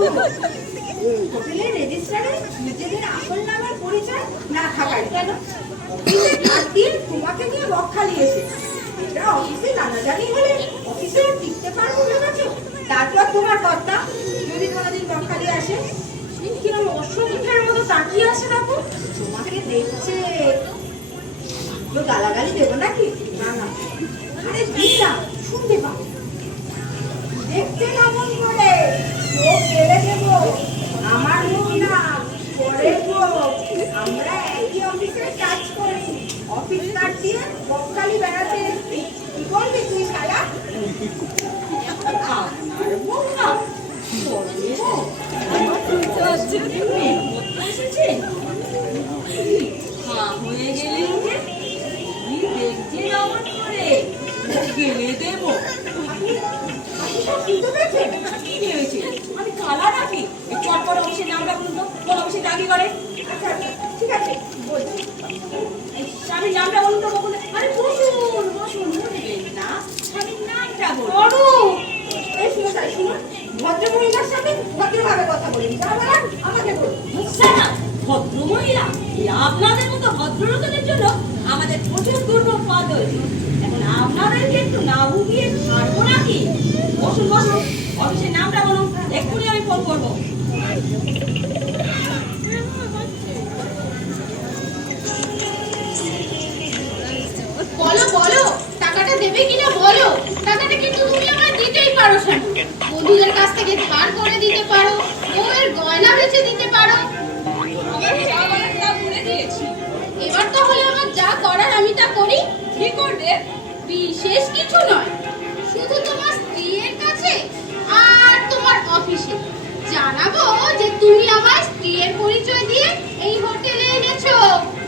হোটেলের রেজিস্টারে নিজেদের আসল নামের পরিচয় না থাকার কেন? দিন তোমাকে নিয়ে বকখালি এসেছে। এটা অফিসে জানাজানি হলে অফিসে টিকতে পারবো ভেবেছো? তারপর তোমার কর্তা যদি কোনোদিন বকখালি আসে, কিরম অসুখের মতো তাকিয়ে আছে দেখো। তোমাকে দেখছে। তো গালাগালি দেবো নাকি? না না, আরে দিদা শুনতে পাবো। দেখতে কেমন করে আমরা একই অফিসে কাজ করি, অফিস কাজ দিয়ে বকখালি বেড়াতে এসেছি। কি বলবি তুই শালা? আপনার বৌমা বলবো আমার তো আজকে মেয়ে করতে এসেছে মা হয়ে গেলেন যে কি দেখছেন আমার করে গেলে দেবো আপনি সব শুনতে পেয়েছেন? কি হয়েছে আমি কালা নাকি এই চটপট অফিসের নামটা বলুন তো কোন অফিসে চাকরি করে আচ্ছা আচ্ছা, ঠিক আছে বলছি। এই স্বামীর নামটা বলুন তো বলুন আরে বসুন বসুন বলবেন না স্বামীর নামটা বলুন এই শুনো তাই শুনুন, ভদ্রমহিলার সাথে ভদ্রভাবে কথা বলি, যা বলার আমাকে বলুন। বুঝছে না ভদ্র মহিলা এই আপনাদের মতো ভদ্রলোকেদের জন্য আমাদের প্রচুর দুর্ভোগ পথ হয়েছে এখন আপনাদেরকে একটু না ভুগিয়ে ছাড়বো নাকি বসুন বসুন অফিসের নামটা বলুন এক্ষুনি আমি ফোন করবো বলো বলো টাকাটা দেবে কিনা বলো। টাকাটা কিন্তু তুমি আমায় দিতেই পারো শ্যামল। বন্ধুদের কাছ থেকে ধার করে দিতে পারো, বউয়ের গয়না বেচে দিতে পারো। আমার যা বলার তা বলে দিয়েছি। এবার তাহলে আমার যা করার আমি তা করি। কি করবে? বিশেষ কিছু নয়, শুধু তোমার স্ত্রীর কাছে আর তোমার অফিসে জানাবো যে তুমি আমার স্ত্রীর পরিচয় দিয়ে এই হোটেলে এনেছো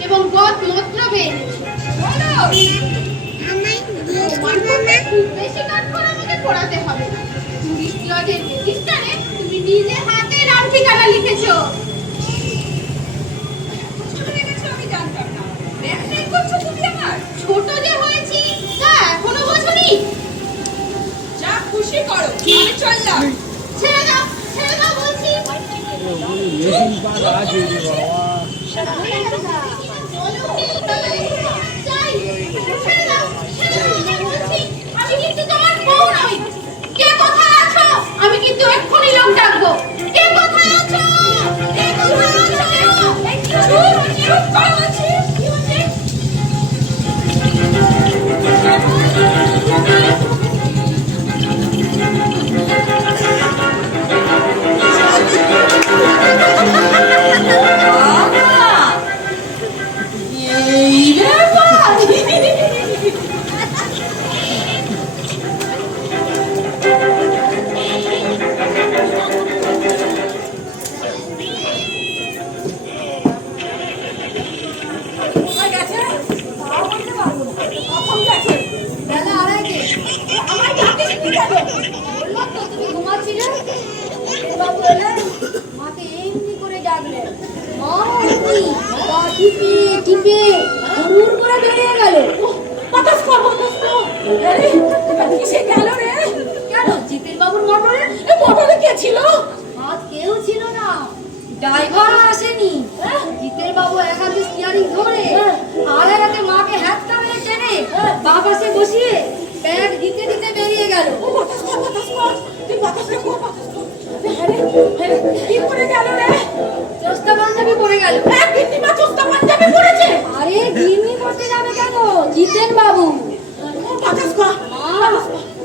এবং বদ মতলবে এনেছো। বলো। তোমার মধ্যে খুব বেশি কাজ করে আমাকে পড়াতে হবে না। টুরিস্ট লজের রেজিস্টারে তুমি নিজে হাতে নাম ঠিকানা লিখেছো। ছোট হয়ে গেছো আমি জানতাম না। ব্যাকমেল করছো তুমি আমার? ছোট যে হয়েছি তা এখনো বোঝনি? যা খুশি করো, আমি চললাম। ছেড়ে দাও বলছি। মেশিন পার আছে রে বাবা। আমি কিন্তু তোমার বউ নই। কে কোথায় আছো? আমি কিন্তু এক্ষুনি লোক ডাকবো। কে কোথায় আছো? কে কোথায় আছো? চুপ করো বলছি। কি হচ্ছে? এই ব্যাপার কোথায় গেছে? তাও বলতে পারবো না। কখন গেছে? বেলা আড়াইটে। আমার ডাকিসনি কেন? বললাম তো তুমি ঘুমাচ্ছিলে। বাবু এলেন, মাকে এমনি করে ডাকলেন। মা কি পা টিপে টিপে হুড় করে বেরিয়ে গেল। বাতাস কর, বাতাস কর। আরে, কিসে গেল রে? কেন জিতের বাবুর মোটরে এ মোটরে কে ছিল? হাত কেউ ছিল না, ড্রাইভারও আসেনি। জিতের বাবু এক হাতে স্টিয়ারিং ধরে আর এক হাতে মাকে হাতটা মেরে টেনে বাবাসে বসিয়ে ব্যাগ দিতে দিতে বেরিয়ে গেল। ও বাতাস কর, বাতাস কর। তুই বাতাসটা কর, বাতাস কর। আরে, আরে, কি করে গেল রে? চোস্তা পাঞ্জাবি পরে গেল। গিন্নিমা চোস্তা পাঞ্জাবি পরেছে। আরে গিন্নি করতে যাবে কেন, জিতেন বাবু। বাতাস কর।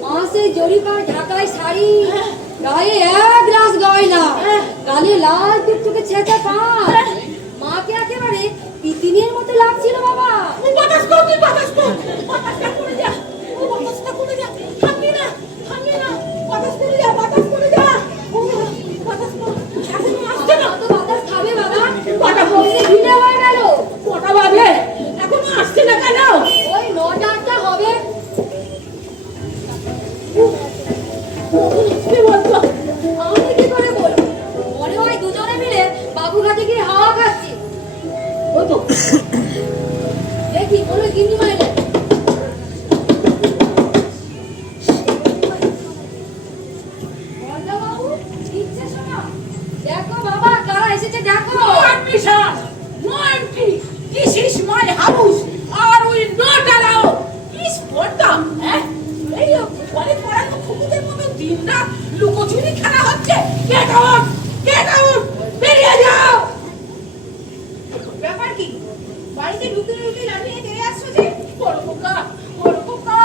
মা সেই জরিপার ঢাকায় শাড়ি, গায়ে এক রাস গয়না, গালে লাল টুকটুকে ছেঁচা পান। মাকে একেবারে পিতিনের মতো লাগছিল বাবা। তুই বাতাস কর, তুই বাতাস কর। বাতাসটা করে যা। ও বাতাসটা করে যা। থামবি না, থামবি না। বাতাস করে যা, বাতাস করে যা। ও বাতাস কর। এখনো আসছে না। তো বাতাস খাবে বাবা, কটা বললে ভিড়ে হয়ে গেল। কটা বাজে? এখনো আসছে না কেন? ওই 9টা হবে। কি বলছো? আমি কি করে বলবো? মনে হয় দুজনে মিলে বাবুঘাটে গিয়ে হাওয়া খাচ্ছে। ও তো দেখি মনে হয় গিন্নি মাইলে। বললো বাবু, দিচ্ছে শোনা। দেখো বাবা কারা এসেছে দেখো। no admission, no entry. This is my house. I will not allow. Is বলতাম, হ্যাঁ? এই বলে পড়ানো কুকুরের মতো দিনরাত লুকোচুরি খেলা হচ্ছে। Get out! Get out! বেরিয়ে যাও! ব্যাপার কি? বাড়িতে লুকিয়ে লুকিয়ে রান্নিয়ে ফিরে আসছো যে? বড় খোকা, বড় খোকা।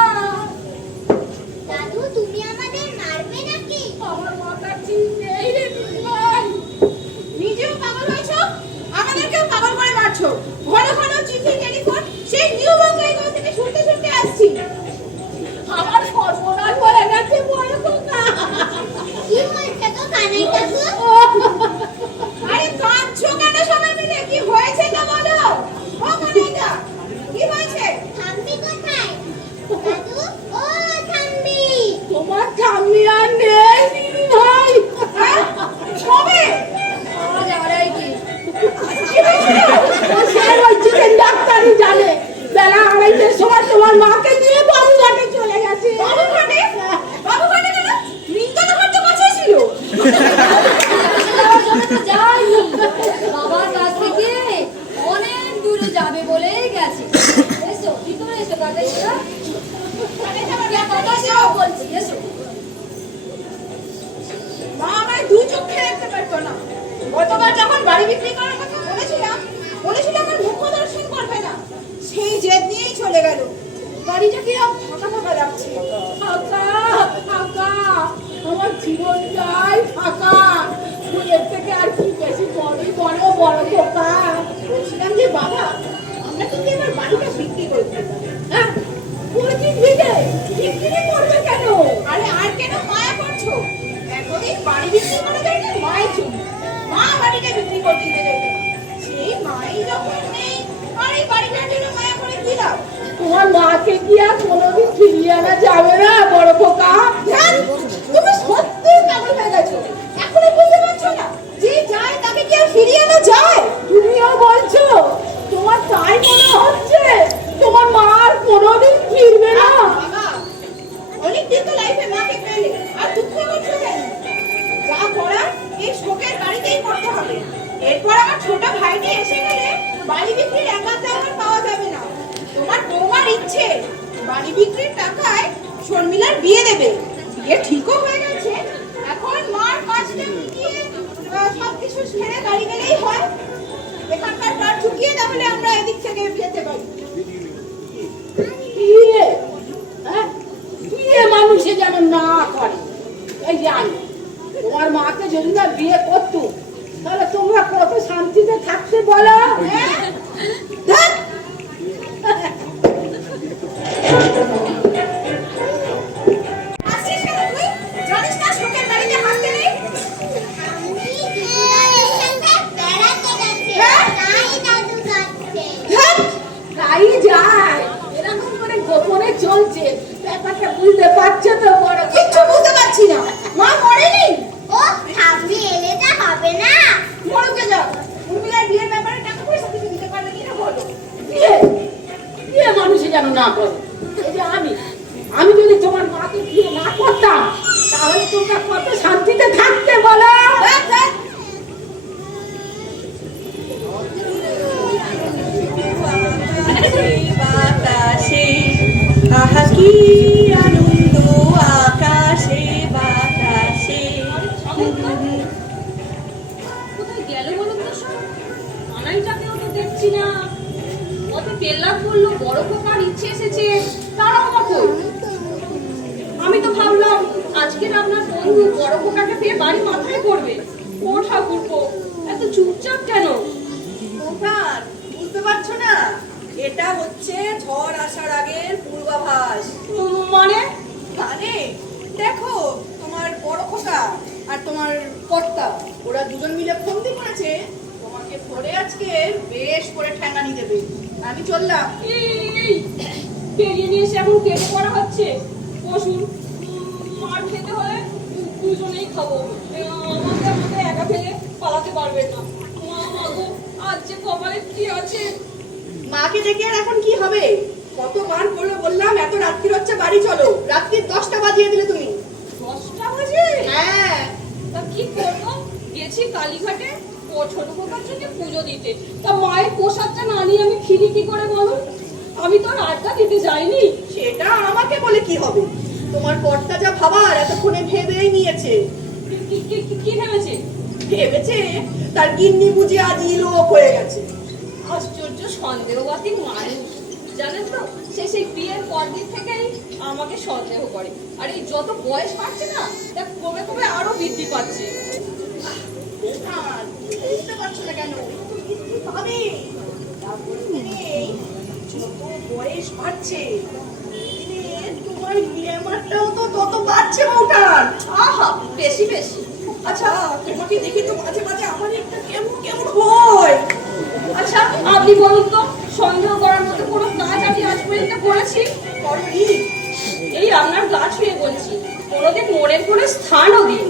দাদু তুমি আমাদের মারবে নাকি? আমার মাথা ঠিক নেই রে দিদিভাই। নিজেও পাগল হয়েছো, আমাদেরকেও পাগল করে মারছো। পারছো? ঘন ঘন চিঠি টেলিফোন সেই নিউ বঙ্গাইগাঁও থেকে শুনতে শুনতে আসছি। আমার সর্বনাশ হয়ে গেছে বড় খোকা। কি হয়েছে গো কানাই কাকু? আরে কাঁদছো কেন সবাই মিলে? কি হয়েছে তা বলো। ও কানাইদা, কি হয়েছে? থাম্বি কোথায়? দাদু, ও থাম্বি। তোমার ঠাম্মি আর নেই দিদি ভাই। হ্যাঁ? কবে? আজ আড়াই দিন। কি হয়েছিল? ও সে হচ্ছে ডাক্তারই জানে। বেলা আড়াইটের সময় তোমার মাকে নিয়ে বাবুঘাটে চলে গেছে। বাবুঘাটে? বাবুঘাটে কেন? নিন্দন করতে কাছে ছিল। যাওয়ার জন্য তো যায়নি। বাবার কাছ থেকে অনেক দূরে যাবে বলে গেছে। এসো ভিতরে এসো কাটাইরা। বলছি এসো। মা আমায় দু চোখে দেখতে পারতো না। গতবার যখন বাড়ি বিক্রি করার কথা বলেছিলাম আমার মুখ দর্শন করবে না। সেই জেদ নিয়েই চলে গেল। বাড়িটা কি ফাঁকা ফাঁকা লাগছে। ফাঁকা ফাঁকা, আমার জীবনটাই ফাঁকা। ফুলের থেকে আর কি বেশি বড়ই বড় বড় খোকা। বলছিলাম যে বাবা, আমরা কিন্তু এবার বাড়িটা বিক্রি করতে পারি। হ্যাঁ, বলছি বিক্রি করবে কেন? আরে আর কেন মায়া করছো? এতদিন বাড়ি বিক্রি করে দেয় না মায়ের জন্য। মা বাড়িটা বিক্রি করতে দিতে চাইতো না। সেই মাই যখন নেই, আর এই বাড়িটার জন্য মায়া করে কি লাভ? তোমার মাকে কি আর কোনোদিন ফিরিয়ে আনা যাবে না বড় খোকা? তুমি সত্যি পাগল হয়ে গেছো। এখনো বুঝতে পারছো না যে যায় তাকে কি আর ফিরিয়ে আনা যায়? তুমিও বলছো, তোমার তাই মনে হচ্ছে তোমার মা আর কোনোদিন ফিরবে না? বাবা, অনেকদিন তো লাইফে মাকে পেলে, আর দুঃখ করছো কেন? যা করার এই শোকের বাড়িতেই করতে হবে। এরপর আমার ছোট ভাইটি এসে গেলে বাড়ি বিক্রির একান্ত আমার পাওয়া যাবে না। তোমার বৌমার ইচ্ছে বাড়ি বিক্রির টাকায় শর্মিলার বিয়ে দেবে। বিয়ে ঠিকও হয়ে গেছে। এখন মার কাজটা মিটিয়ে সবকিছু ছেড়ে বাড়ি গেলেই হয়। এখানকার কাজ চুকিয়ে তাহলে আমরা এদিক থেকে যেতে পারি। বিয়ে, হ্যাঁ? বিয়ে মানুষে যেন না করে। এই জানি তোমার মাকে যদি না বিয়ে করতো তাহলে তোমরা কত শান্তিতে থাকতে বলো। হ্যাঁ? হাসছিস কেন তুই? জানিস না শোকের বাড়িতে হাসতে নেই? আমি দিদার সাথে বেড়াতে গেছে। তাই দাদু কাঁদছে। ধ্যাৎ, তাই যায়। এরকম করে গোপনে চলছে। ব্যাপারটা বুঝতে পারছো তো বড়? কিচ্ছু বুঝতে পারছি না। মা মরেনি? ও থাম্বি এলে তা হবে না। মরুকে যাও। উর্মিলার বিয়ের ব্যাপারে টাকা পয়সা কিছু দিতে পারলে কিনা বলো। বিয়ে বিয়ে মানুষে যেন না করে। এই যে আমি যদি তোমার মাকে বিয়ে না করতাম তাহলে তোমরা কত শান্তিতে থাকতে বলো। বাতাসে আহা কি আনন্দ আকাশে বাতাসে। কোথায় গেল বলুন তো সব? আনাইটাকেও তো দেখছি না। কত পেল্লা করলো, বড় খোকার ইচ্ছে এসেছে, তারাও বা কই? আমি তো ভাবলাম আজকের আপনার বন্ধু বড় খোকাকে পেয়ে বাড়ি মাথায় করবে। ও ঠাকুরপো, এত চুপচাপ কেন? ওখান বুঝতে পারছো না? এটা হচ্ছে ঝড় আসার আগের পূর্বাভাস। মানে মানে দেখো, তোমার বড় খোকা আর তোমার কর্তা ওরা দুজন মিলে ফন্দি করেছে তোমাকে ধরে আজকে বেশ করে ঠ্যাঙ্গানি দেবে। আমি চললাম। এই পেরিয়ে নিয়ে এসে এখন কেটে পড়া হচ্ছে। বসুন, মার খেতে হলে দুজনেই খাবো। আমাকে আমাকে একা ফেলে পালাতে পারবেন না। মা গো, আজ যে কপালে কি আছে? মাকে ডেকে আর এখন কি হবে? কতবার করে বললাম এত রাত্রি হচ্ছে বাড়ি চলো। রাত্রি 10টা বাজিয়ে দিলে তুমি। 10টা বাজে? হ্যাঁ, তা কি করবো? গেছি কালীঘাটে ও ছোট খোকার জন্য পুজো দিতে। তা মায়ের প্রসাদটা না নিয়ে আমি ফিরি কি করে বলুন? আমি তো আর আড্ডা দিতে যাইনি। সেটা আমাকে বলে কি হবে? তোমার কর্তা যা ভাবার এতক্ষণে ভেবেই নিয়েছে। কি ভেবেছে? ভেবেছে তার গিন্নি বুঝি আজই লোক হয়ে গেছে। আশ্চর্য সন্দেহবাদী মানুষ। জানেন তো, সে সেই বিয়ের পরদিন থেকেই আমাকে সন্দেহ করে। আর এই যত বয়স বাড়ছে না, তা কমে কমে আরো বৃদ্ধি পাচ্ছে। বুঝতে পারছো না কেন? গিন্নি পাবে। বয়স বাড়ছে, তোমার গ্ল্যামারটাও তো তত বাড়ছে বউটার। আহা, বেশি বেশি। আচ্ছা, তোমাকে দেখে তো মাঝে মাঝে আমার একটা কেমন কেমন হয়। আচ্ছা, আপনি বলুন তো, সন্দেহ করার মতো কোনো কাজ আমি আজ পর্যন্ত করেছি? করনি? এই আপনার গা ছুঁয়ে বলছি, কোনোদিন মনের কোনো স্থানও দিই।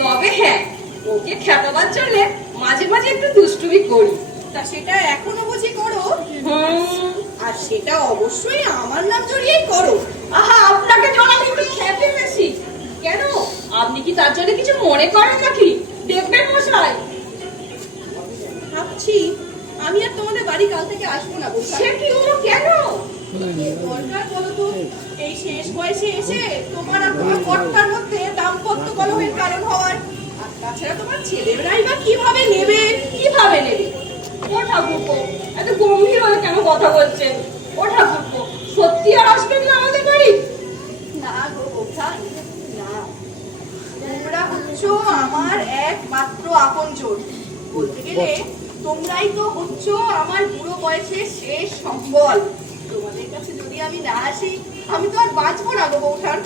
তবে হ্যাঁ, ওকে খেতাবার জন্য মাঝে মাঝে একটু দুষ্টুমি করি। তা সেটা এখনো বুঝি করো? হুম, আর সেটা অবশ্যই আমার নাম জড়িয়েই করো। আহা, আপনাকে জড়ালে একটু খেতে বেশি। কেন, আপনি কি তার জন্য কিছু মনে করেন নাকি? দেখবেন মশাই, ভাবছি আমি আর তোমাদের বাড়ি কাল থেকে আসবো না। বলছি সে কি হলো কেন? দরকার বলো তো, এই শেষ বয়সে এসে তোমার আর তোমার কর্তার মধ্যে দাম্পত্য কলহের কারণ হওয়ার। আর তাছাড়া তোমার ছেলেরাই বা কিভাবে নেবে? কিভাবে নেবে? ও ঠাকুরপো, এত গম্ভীর হয়ে কেন কথা বলছেন? ও ঠাকুরপো, সত্যি আর আসবেন না আমাদের বাড়ি? না গো বোঝা, না। তোমরা হচ্ছ আমার একমাত্র আপনজন। বলতে গেলে তোমরাই তো হচ্ছ আমার বুড়ো বয়সের শেষ সম্বল। তোমাদের কাছে যদি আমি না আসি, আমি তো আর বাঁচবো না গো বৌঠান।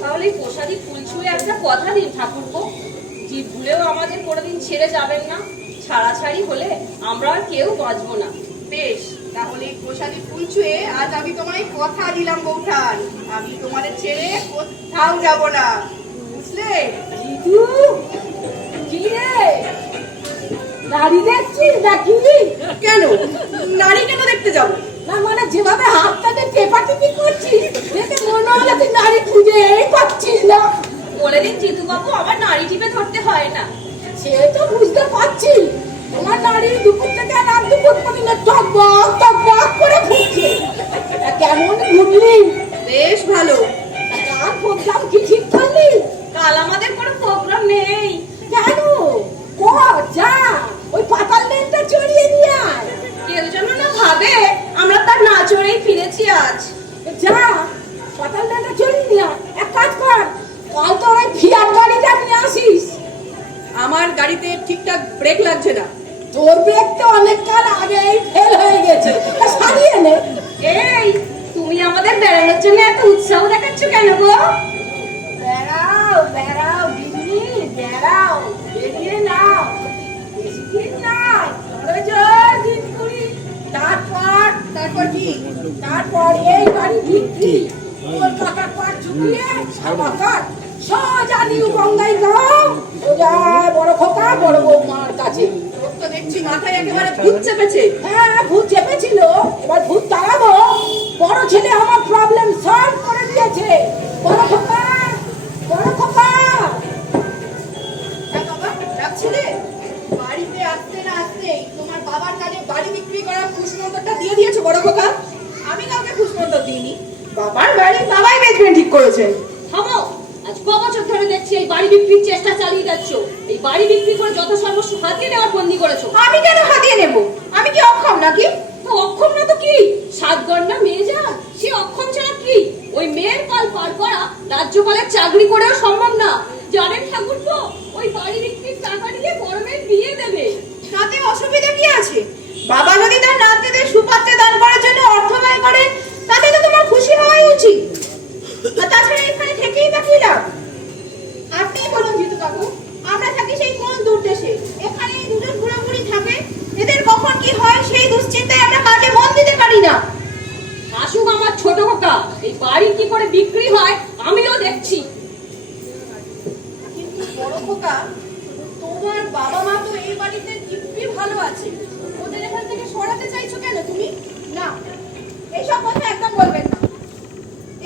তাহলে এই প্রসাদী ফুল ছুঁয়ে একটা কথা দিন ঠাকুরপো, যে ভুলেও আমাদের কোনোদিন ছেড়ে যাবেন না। ছাড়াছাড়ি হলে আমরা আর কেউ বাঁচবো না। বেশ, তাহলে এই প্রসাদী ফুল ছুঁয়ে আজ আমি তোমায় কথা দিলাম বৌঠান, আমি তোমাদের ছেড়ে কোথাও যাব না, বুঝলে? জিতু, কি রে? নারী দেখছিস নাকি? কেন নারী কেন দেখতে যাবো? না মানে যেভাবে হাতটাকে টেপাটিপি করছিস, দেখে মনে হলো তুই নারী খুঁজেই পাচ্ছিস না। বলে দিন জিতু বাবু, আমার নাড়ি টিপে ধরতে হয় না। সে তো বুঝতে পারছি, তোমার নারী দুপুর থেকে রাত দুপুর পর্যন্ত টকবক টকবক করে ঘুরছে। তা কেমন ঘুরলি? বেশ ভালো। কার প্রোগ্রাম কি ঠিক করলি? কাল আমাদের কোনো প্রোগ্রাম নেই। কেন? যা ওই পাতাল লেনটা চড়িয়ে নিয়ে আয়। কেউ যেন না ভাবে আমরা তার না চড়েই ফিরেছি আজ। যা পাতাল লেনটা চড়িয়ে নিয়ে আয়। এক কাজ কর, কাল তো ওই ফিয়ার গাড়িটা নিয়ে আসিস। আমার গাড়িতে ঠিকঠাক ব্রেক লাগছে না। তোর ব্রেক তো অনেক কাল আগেই ফেল হয়ে গেছে, তা সারিয়ে নে। এই, তুমি আমাদের বেড়ানোর জন্য এত উৎসাহ দেখাচ্ছ কেন গো? বেড়াও বেড়াও দিদি, বেড়াও, বেরিয়ে নাও। বেশি দিন নাই, 12 দিন করি। তারপর কি? তারপর এই বাড়ি বিক্রি, কলকাতার পাট চুকিয়ে সাবাকার সোজা নিউ বঙ্গাই গাও, সোজা বড় খোকা বড় বৌমার কাছে। তোর তো দেখছি মাথায় একেবারে ভূত চেপেছে। হ্যাঁ, ভূত চেপেছিল, এবার ভূত তাড়াবো। বড় ছেলে আমার প্রবলেম সলভ করে দিয়েছে। বড় খোকা, বড় খোকা। হ্যাঁ বাবা, ডাকছিলে? বাড়িতে আসতে না আসতেই তোমার বাবার কানে বাড়ি বিক্রি করার খুশমন্তরটা দিয়ে দিয়েছে বড় খোকা। আমি কাউকে খুশমন্তর দিইনি, বাবার বাড়ি বাবাই বেচবেন ঠিক করেছেন। থামো, আজ ক বছর ধরে দেখছি এই বাড়ি বিক্রির চেষ্টা চালিয়ে যাচ্ছ। এই বাড়ি বিক্রি করে যত সর্বস্ব হাতিয়ে নেওয়ার বন্দি করেছো। আমি কেন হাতিয়ে নেব? আমি কি অক্ষম নাকি? তো অক্ষম না তো কি? 7 গন্ডা মেয়ে যা, সে অক্ষম ছাড়া কি? ওই মেয়ের পাল পার করা রাজ্যপালের চাকরি করেও সম্ভব না। জানেন ঠাকুরপো, ওই বাড়ি বিক্রির টাকা দিয়ে বড় মেয়ের বিয়ে দেবে। তাতে অসুবিধা কি আছে? বাবা যদি তার নাতনিদের সুপাত্রে দান করার জন্য অর্থ ব্যয় করে, তাতে তো তোমার খুশি হওয়াই উচিত। আর তাছাড়া এখানে থেকেই বা কি লাভ? আপনিই বলুন জিতু কাকু, আমরা থাকি সেই কোন দূর দেশে, এখানে এই দুজন বুড়ি থাকে, এদের কখন কি হয় সেই দুশ্চিন্তায় আমরা কাজে মন দিতে পারি না। আসুক আমার ছোট খোকা, এই বাড়ি কি করে বিক্রি হয় আমিও দেখছি। কিন্তু বড় খোকা, তোমার বাবা মা তো এই বাড়িতে দিব্যি ভালো আছে, ওদের এখান থেকে সরাতে চাইছো কেন তুমি? না, এইসব কথা একদম বলবেন না।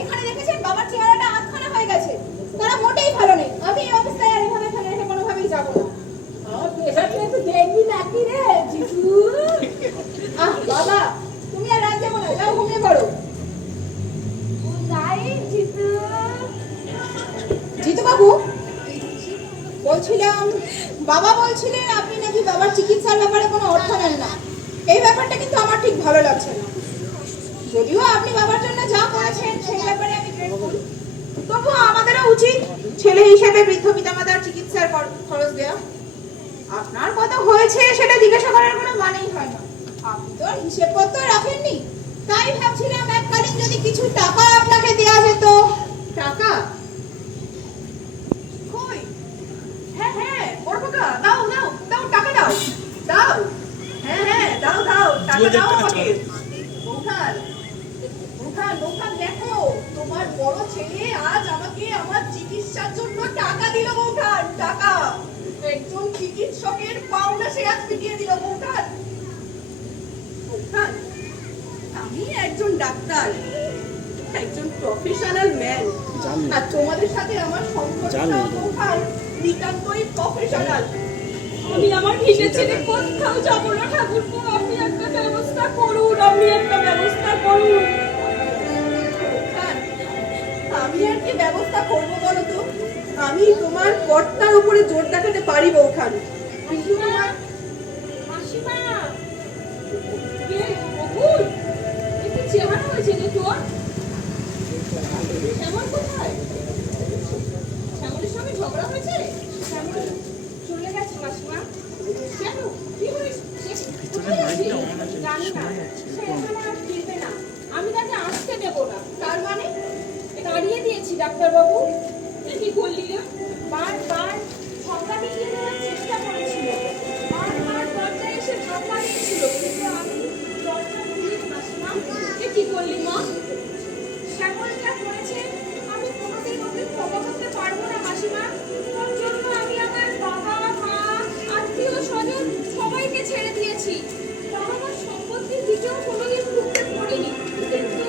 এখানে দেখেছেন বাবার চেহারাটা আধখানা হয়ে গেছে, তারা মোটেই ভালো নেই। আমি এই অবস্থায় আর এভাবে এখানে রেখে কোনোভাবেই যাবো না। আমার পেশাটা একটু দেখবি নাকি রে জিতু? আহ বাবা, তুমি আর রাত যাবো না, যাও ঘুমিয়ে পড়ো। নাই জিতু। জিতু বাবু, বলছিলাম, বাবা বলছিলেন আপনি নাকি বাবার চিকিৎসার ব্যাপারে কোনো অর্থ নেন না। এই ব্যাপারটা কিন্তু আমার ঠিক ভালো লাগছে না। যদিও আপনি বাবার জন্য যা করেছেন সেই ব্যাপারে আমি গ্রেটফুল, তবুও আমাদেরও উচিত ছেলে হিসেবে বৃদ্ধ পিতামাতার চিকিৎসার খরচ দেওয়া। আপনার কত হয়েছে সেটা জিজ্ঞাসা করার কোনো মানেই হয় না। আপনি তো আর হিসেব পত্র রাখেননি, তাই ভাবছিলাম এককালীন যদি কিছু টাকা আপনাকে দেওয়া যেত। টাকা? কই? হ্যাঁ হ্যাঁ, বড় কাকা, দাও দাও দাও, টাকা দাও দাও। হ্যাঁ হ্যাঁ, দাও দাও, টাকা দাও আমাকে। বৌঠান, বৌঠান, বৌঠান, দেখো তোমার বড় ছেলে আজ আমাকে আমার চিকিৎসার জন্য টাকা দিল বৌঠান, টাকা। একজন চিকিৎসকের পাওনা সে আজ মিটিয়ে দিল বৌঠান। বৌঠান, আমি একজন ডাক্তার, একজন প্রফেশনাল ম্যান, জানি। আর তোমাদের সাথে আমার সম্পর্কটা জানি। বৌঠান নিতান্তই প্রফেশনাল। আমি আমার ভিটে ছেড়ে কোথাও যাবো না ঠাকুরপো, আপনি একটা ব্যবস্থা করুন, আপনি একটা ব্যবস্থা করুন। বৌঠান, আমি আর কি ব্যবস্থা করবো বলো তো? আমি তোমার কর্তার উপরে জোর দেখাতে পারি বৌঠান। মাসিমা, মাসিমা, কে বকুল? একটু চেহারা হয়েছে রে তোর। শ্যামল কোথায়? শ্যামলের সঙ্গে ঝগড়া হয়েছে? শ্যামল চলে গেছে মাসিমা। কেন? কি হয়েছে? সে কোথায় আছে? জানি না। সে এখানে আর ফিরবে না। আমি তাকে আসতে দেবো না। তার মানে তাড়িয়ে দিয়েছি ডাক্তারবাবু। এ কি করলি রে? বারবার ঝগড়া মিটিয়ে দেওয়ার চেষ্টা করেছিল, বারবার দরজায় এসে ঝগড়া দিয়েছিল, কিন্তু আমি দরজা খুলি মাসিমা। এ কি করলি মা? শ্যামল যা করেছে আমি কোনোদিন ওকে ক্ষমা করতে পারবো না মাসিমা। ওর জন্য আমি আমার বাবা, মা, আত্মীয় স্বজন সবাইকে ছেড়ে দিয়েছি। তাও আমার সম্পত্তির দিকেও কোনোদিন ঢুকতে পড়িনি, কিন্তু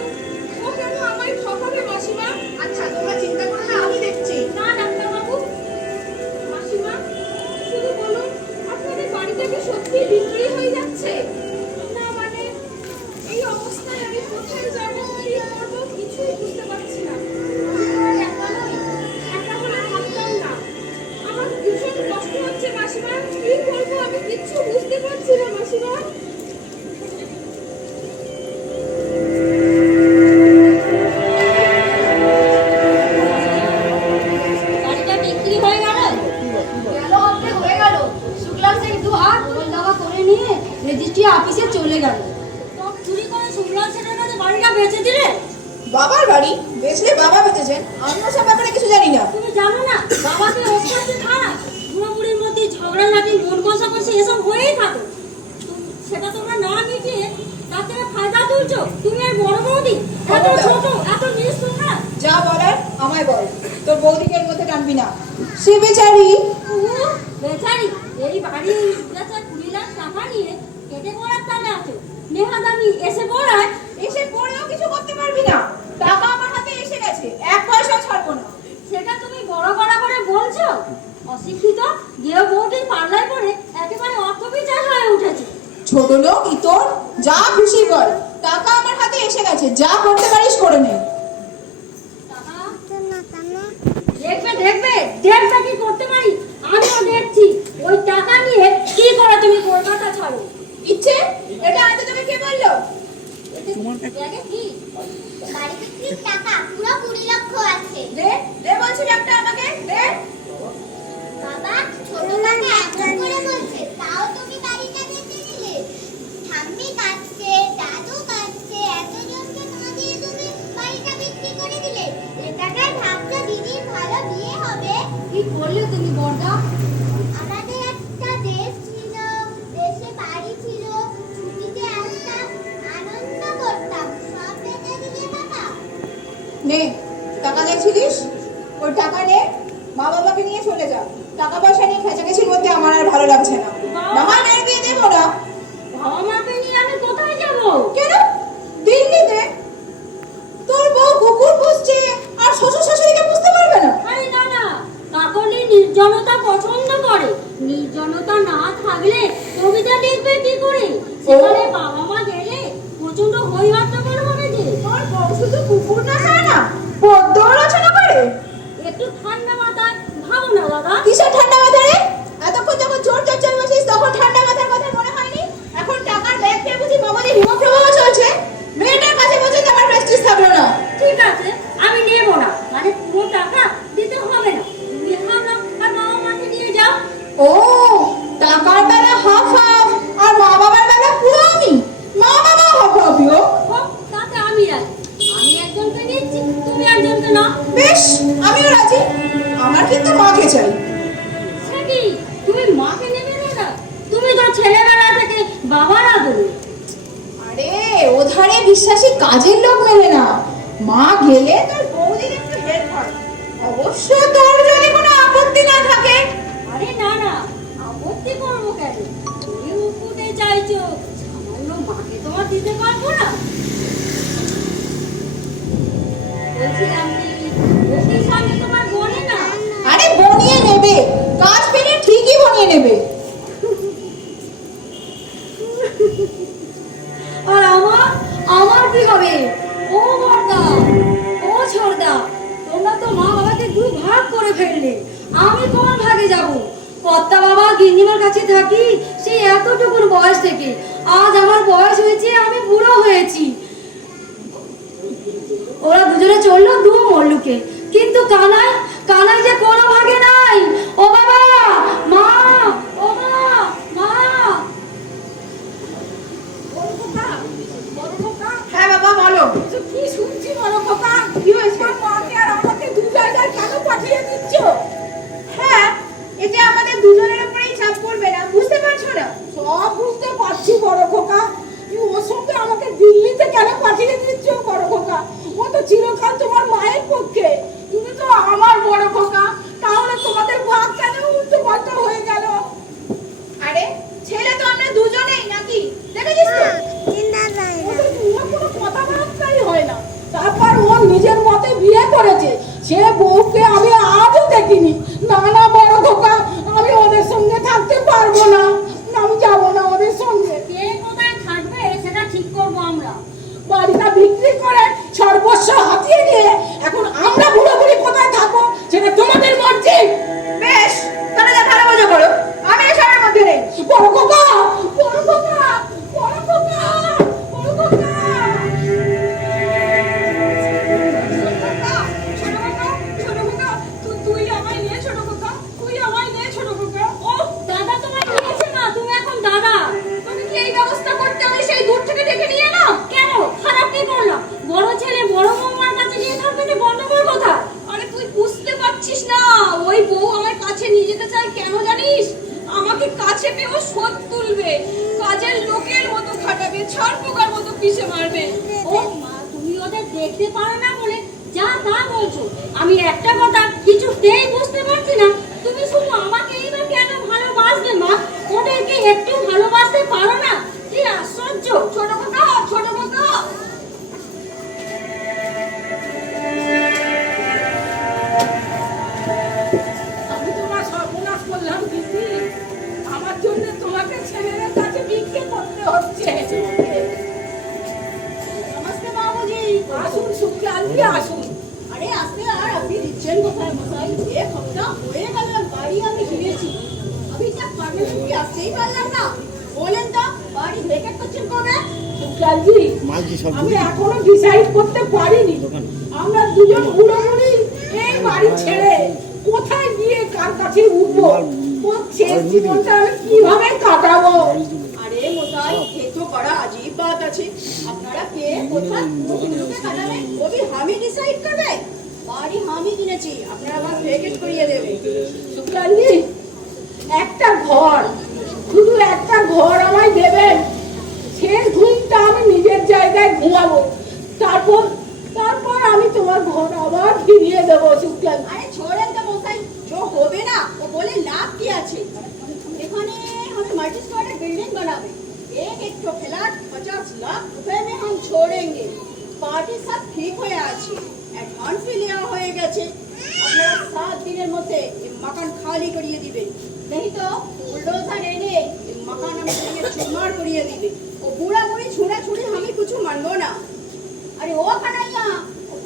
ও কেন আমায় ঠকাবে মাসিমা? আচ্ছা, তোমরা চিন্তা করো না, আমি দেখছি। না ডাক্তারবাবু, মাসিমা শুধু বলুন, আপনাদের বাড়িটা কি সত্যি বিক্রি হয়ে যাচ্ছে? না মানে এই অবস্থায় আমি কোথায় যাবো, কি করবো কিছুই বুঝতে পারছি না। আমি একা নই, একা হলে ভাবতাম না। আমার ভীষণ কষ্ট হচ্ছে মাসিমা, কি করবো আমি কিচ্ছু বুঝতে পারছি না মাসিমা। বাড়িটা বিক্রি হয়ে গেল? গেল অর্ধেক হয়ে গেল। শুক্লার সেই দুহাত ওই দাবা করে নিয়ে রেজিস্ট্রি অফিসে চলে গেল। তো চুরি করে শুনলাম সেটা না, বাড়িটা বেচে দিলে? বাবার বাড়ি বেচলে বাবা বেঁচেছেন, আমি ওসব ব্যাপারে কিছু জানি না। তুমি জানো না বাবাকে অত্যন্ত খারাপ, বুড়ো বুড়ির মধ্যে ঝগড়া লাগি, মন কষাকষি এসব হয়েই থাকে। সেটা তোমরা না মিটিয়ে তাতে ফায়দা তুলছো। তুমি আর বড় বৌদি এত ছোট, এত নিষ্ঠুর। যা বলার আমায় বল, তোর বৌদিকে এর মধ্যে টানবি না। সে বেচারি বেচারি এই বাড়ি বেচা 20 লাখ টাকা নিয়ে কেটে পড়ার তালে আছে। নেহাদামি এসে পড়ায় এসে পড়েও কিছু করতে পারবি না। টাকা আমার হাতে এসে গেছে, এক পয়সাও ছাড়বো না। সেটা তুমি বড় গলা করে বলছো? অশিক্ষিত গেও বউটি পাল্লায় পড়ে একেবারে অর্থবিচার হয়ে উঠেছে। ছোট লোক ইতর, যা খুশি বল, টাকা আমার হাতে এসে গেছে, যা করতে পারিস করে নে। দেখবে দেখবে দেখবে কি করতে পারি, আমিও দেখছি। ওই টাকা নিয়ে কি করে তুমি কলকাতা ছাড়ো। ইচ্ছে এটা আনতে তোকে কে বললো? ব্যাগে কি? বাড়ি বিক্রির টাকা পুরো 20 লক্ষ আছে। দে দে বলছি একটা আমাকে দে। বাবা ছোট কাকা একবার করে বলছে, তাও তুমি বাড়িটা বেচে দিলে। ঠাম্মি কাঁদছে, দাদু কাঁদছে, এতজনকে না দিয়ে তুমি বাড়িটা বিক্রি করে দিলে। এ টাকায় ভাবছো দিদির ভালো বিয়ে হবে। কি করলে তুমি বড়দা? আমাদের একটা দেশ ছিল, দেশে বাড়ি ছিল, ছুটিতে আসতাম, আনন্দ করতাম, সব বেচে দিলে বাবা। নে টাকা দেখছিলিস, ওর টাকা নে, মা বাবাকে নিয়ে চলে যা। টাকা পয়সা নিয়ে খেচাখেচির মধ্যে আমার আর ভালো লাগছে না। না হয় মেয়ের বিয়ে দেবো না। বাবা মাকে নিয়ে আমি কোথায় যাব? কেন? দিল্লিতে তোর বউ কুকুর পুষছে আর শ্বশুর শাশুড়িকে বুঝতে পারবে না। আরে না না, কাকলি নির্জনতা পছন্দ করে। নির্জনতা না থাকলে কবিতা লিখবে কি করে? সেখানে বাবা মা গেলে প্রচন্ড হই হট্টগোল হবে যে। তোর বউ শুধু কুকুর না খায় না, পদ্ম রচনা করে। একটু ঠান্ডা মাথায় ভাবো না দাদা। কিসের ঠান্ডা মাথা রে? এতক্ষণ যখন জোর চর্চা বসিস তখন ঠান্ডা মাথার কথা মনে হয়নি? এখন টাকার ব্যাগ পেয়ে বুঝি বাবাদের হিমপ্রবাহ চলছে। মেয়েটার কাছে পর্যন্ত আমার প্রেস্টিজ থাকলো না। ঠিক আছে, আমি নেব না, মানে পুরো টাকা দিতে হবে না। তুমি ভাবনা আর বাবা মাকে নিয়ে যাও। ও, টাকার বেলা হাফ হাফ আর মা বাবার বেলা পুরো আমি। মা বাবা হাফ হাফিও। হোক, বিশ্বাসী কাজের লোক মেলে না। মা গেলে তোর বৌদির একটু হেল্প হয়, অবশ্য তোর যদি কোনো আপত্তি না থাকে। আরে না না, আপত্তি করবো কেন? তুমি উপদে চাইছো, সামান্য মাকে তোমার দিতে পারবো না? বলছিলাম কি, ওকে সামনে তোমার বনে না? আরে বনিয়ে নেবে, কাজ পেলে ঠিকই বনিয়ে নেবে। আর আমার কি হবে? ও বড়দা, ও ছোড়দা, তোমরা তো মা বাবাকে দুই ভাগ করে ফেললে। আমি কোন ভাগে যাব? কর্তা বাবা গিন্নিমার কাছে থাকি সেই এতটুকুর বয়স থেকে। আজ আমার বয়স হয়েছে, আমি বুড়ো হয়েছি। ওরা দুজনে চললো দু মল্লুকে, কিন্তু কানাই যে কোনো ভাগে নাই। ও বাবা, মা, ও মা, মা। হ্যাঁ বাবা বলো। কি শুনছি বড় খোকা? কি হয়েছে? মাকে আর আমাকে দু জায়গায় কেন পাঠিয়ে দিচ্ছ? হ্যাঁ, এতে আমাদের দুজনের উপরেই চাপ পড়বে না, বুঝতে পারছো না? সব বুঝতে পারছি বড় খোকা, তুমি ওর সঙ্গে আমাকে দিল্লিতে কেন পাঠিয়ে দিচ্ছ বড় খোকা? ও তো চিরকাল তোমার মায়ের পক্ষে, তুমি তো আমার বড় খোকা। তাহলে তোমাদের ভাগ কেন উল্টো পাল্টা হয়ে গেল? আরে ছেলে তো আমরা দুজনেই নাকি, দেখেছিস তো? ওদের নিয়ে কোনো কথাবার্তাই হয় না। তারপর ও নিজের মতে বিয়ে করেছে, সে বউকে আমি আজও দেখিনি। না না বড় খোকা, আমি ওদের সঙ্গে থাকতে পারবো না, আমি যাবো না ওদের সঙ্গে। কে কোথায় থাকবে সেটা ঠিক করবো আমরা। বাড়িটা বিক্রি করে সর্বস্ব হাতিয়ে নিয়ে এখন আমরা বুড়ো বুড়ি কোথায় থাকবো সেটা তোমাদের মর্জি। বেশ, তাহলে যা ভালো মজা করো, আমি এসবের মধ্যে নেই। বড় খোকা, বড় খোকা, বড় খোকা, বড় খোকা। তুই আমায় নিয়ে ছোট খোকা, তুই আমায় নিয়ে ছোট খোকা। ও দাদা তোমার নিয়েছে না, তুমি এখন দাদা। তুমি কি এই ব্যবস্থা করতে আমি সেই দূর থেকে ডেকে নিয়ে এলাম? কেন খারাপ কি করলাম? বড় ছেলে বড় বৌমার কাছে গিয়ে থাকবে তো গন্ডগোল কথা। আরে তুই বুঝতে পারছিস না, ওই বউ আমার কাছে নিয়ে যেতে চায় কেন জানিস? আমাকে কাছে পেয়ে ও শোধ তুলবে, কাজের লোকের মতো খাটাবে, ছাড় পোকার মতো পিষে মারবে। ও মা, তুমি ওদের দেখতে পারো না বলে যা তা বলছো। আমি একটা কথা কিছুতেই বুঝতে পারছি না, তুমি শুধু আমাকে এইবার কেন ভালোবাসবে মা? ওদেরকে একটু ভালোবাসতে পারো না? কি আশ্চর্য! ছোট খোকা, ছোট খোকা। আমি তোমার সর্বনাশ করলাম দিদি, আমার জন্য তোমাকে ছেলেদের কাছে ভিক্ষে করতে হচ্ছে। নমস্তে বাবুজি। আসুন সুখী আসুন। আরে আজকে আর আপনি দিচ্ছেন কোথায় মশাই? এক সপ্তাহ হয়ে গেল বাড়ি আমি ফিরেছি, আমি যা পার্মানেন্টলি আসতেই পারলাম না। বলেন তো বাড়ি ভেকেট করছেন কবে? সুখলালজি, আমি এখনো ডিসাইড করতে পারিনি আমরা দুজন বুড়ো বুড়ি এই বাড়ি ছেড়ে কোথায় গিয়ে কার কাছে উঠবো, ওর শেষ জীবনটা আমি কিভাবে কাটাবো। আরে মশাই, এ তো বড় আজীব বাত আছে। আপনারা কে কোথায় কোনগুলোকে কাটাবেন ওবি আমি ডিসাইড করবে? বাড়ি আমি কিনেছি, আপনারা বাস ভেকেট করিয়ে দেবে। সুখলালজি, একটা ঘর, শুধু একটা ঘর আমায় দেবেন। শেষ ঘুমটা আমি নিজের জায়গায় ঘুমাবো, তারপর আমি তোমার ঘর আবার ফিরিয়ে দেবো। শুক্লাল, আরে छोड़ें तो मौसाई, जो होवे ना वो बोले लाभ की আছে। এখানে हमें मल्टी स्टोरी बिल्डिंग बनावे, एक तो फ्लैट 50 लाख रुपए में हम छोड़ेंगे। पार्टी सब ठीक হয়ে আছে, অ্যাডভান্স লিয়া হয়ে গেছে। আপনারা 7 দিনের মধ্যে এই মকান খালি করিয়ে দিবেন, नहीं तो बुलडोजर এনে এই মকান আমি ভেঙে চুরমার করিয়ে দিবে। ও বুড়া বুড়ি ছুড়া ছুড়ি আমি কিছু মানবো না। अरे ओ कन्हैया,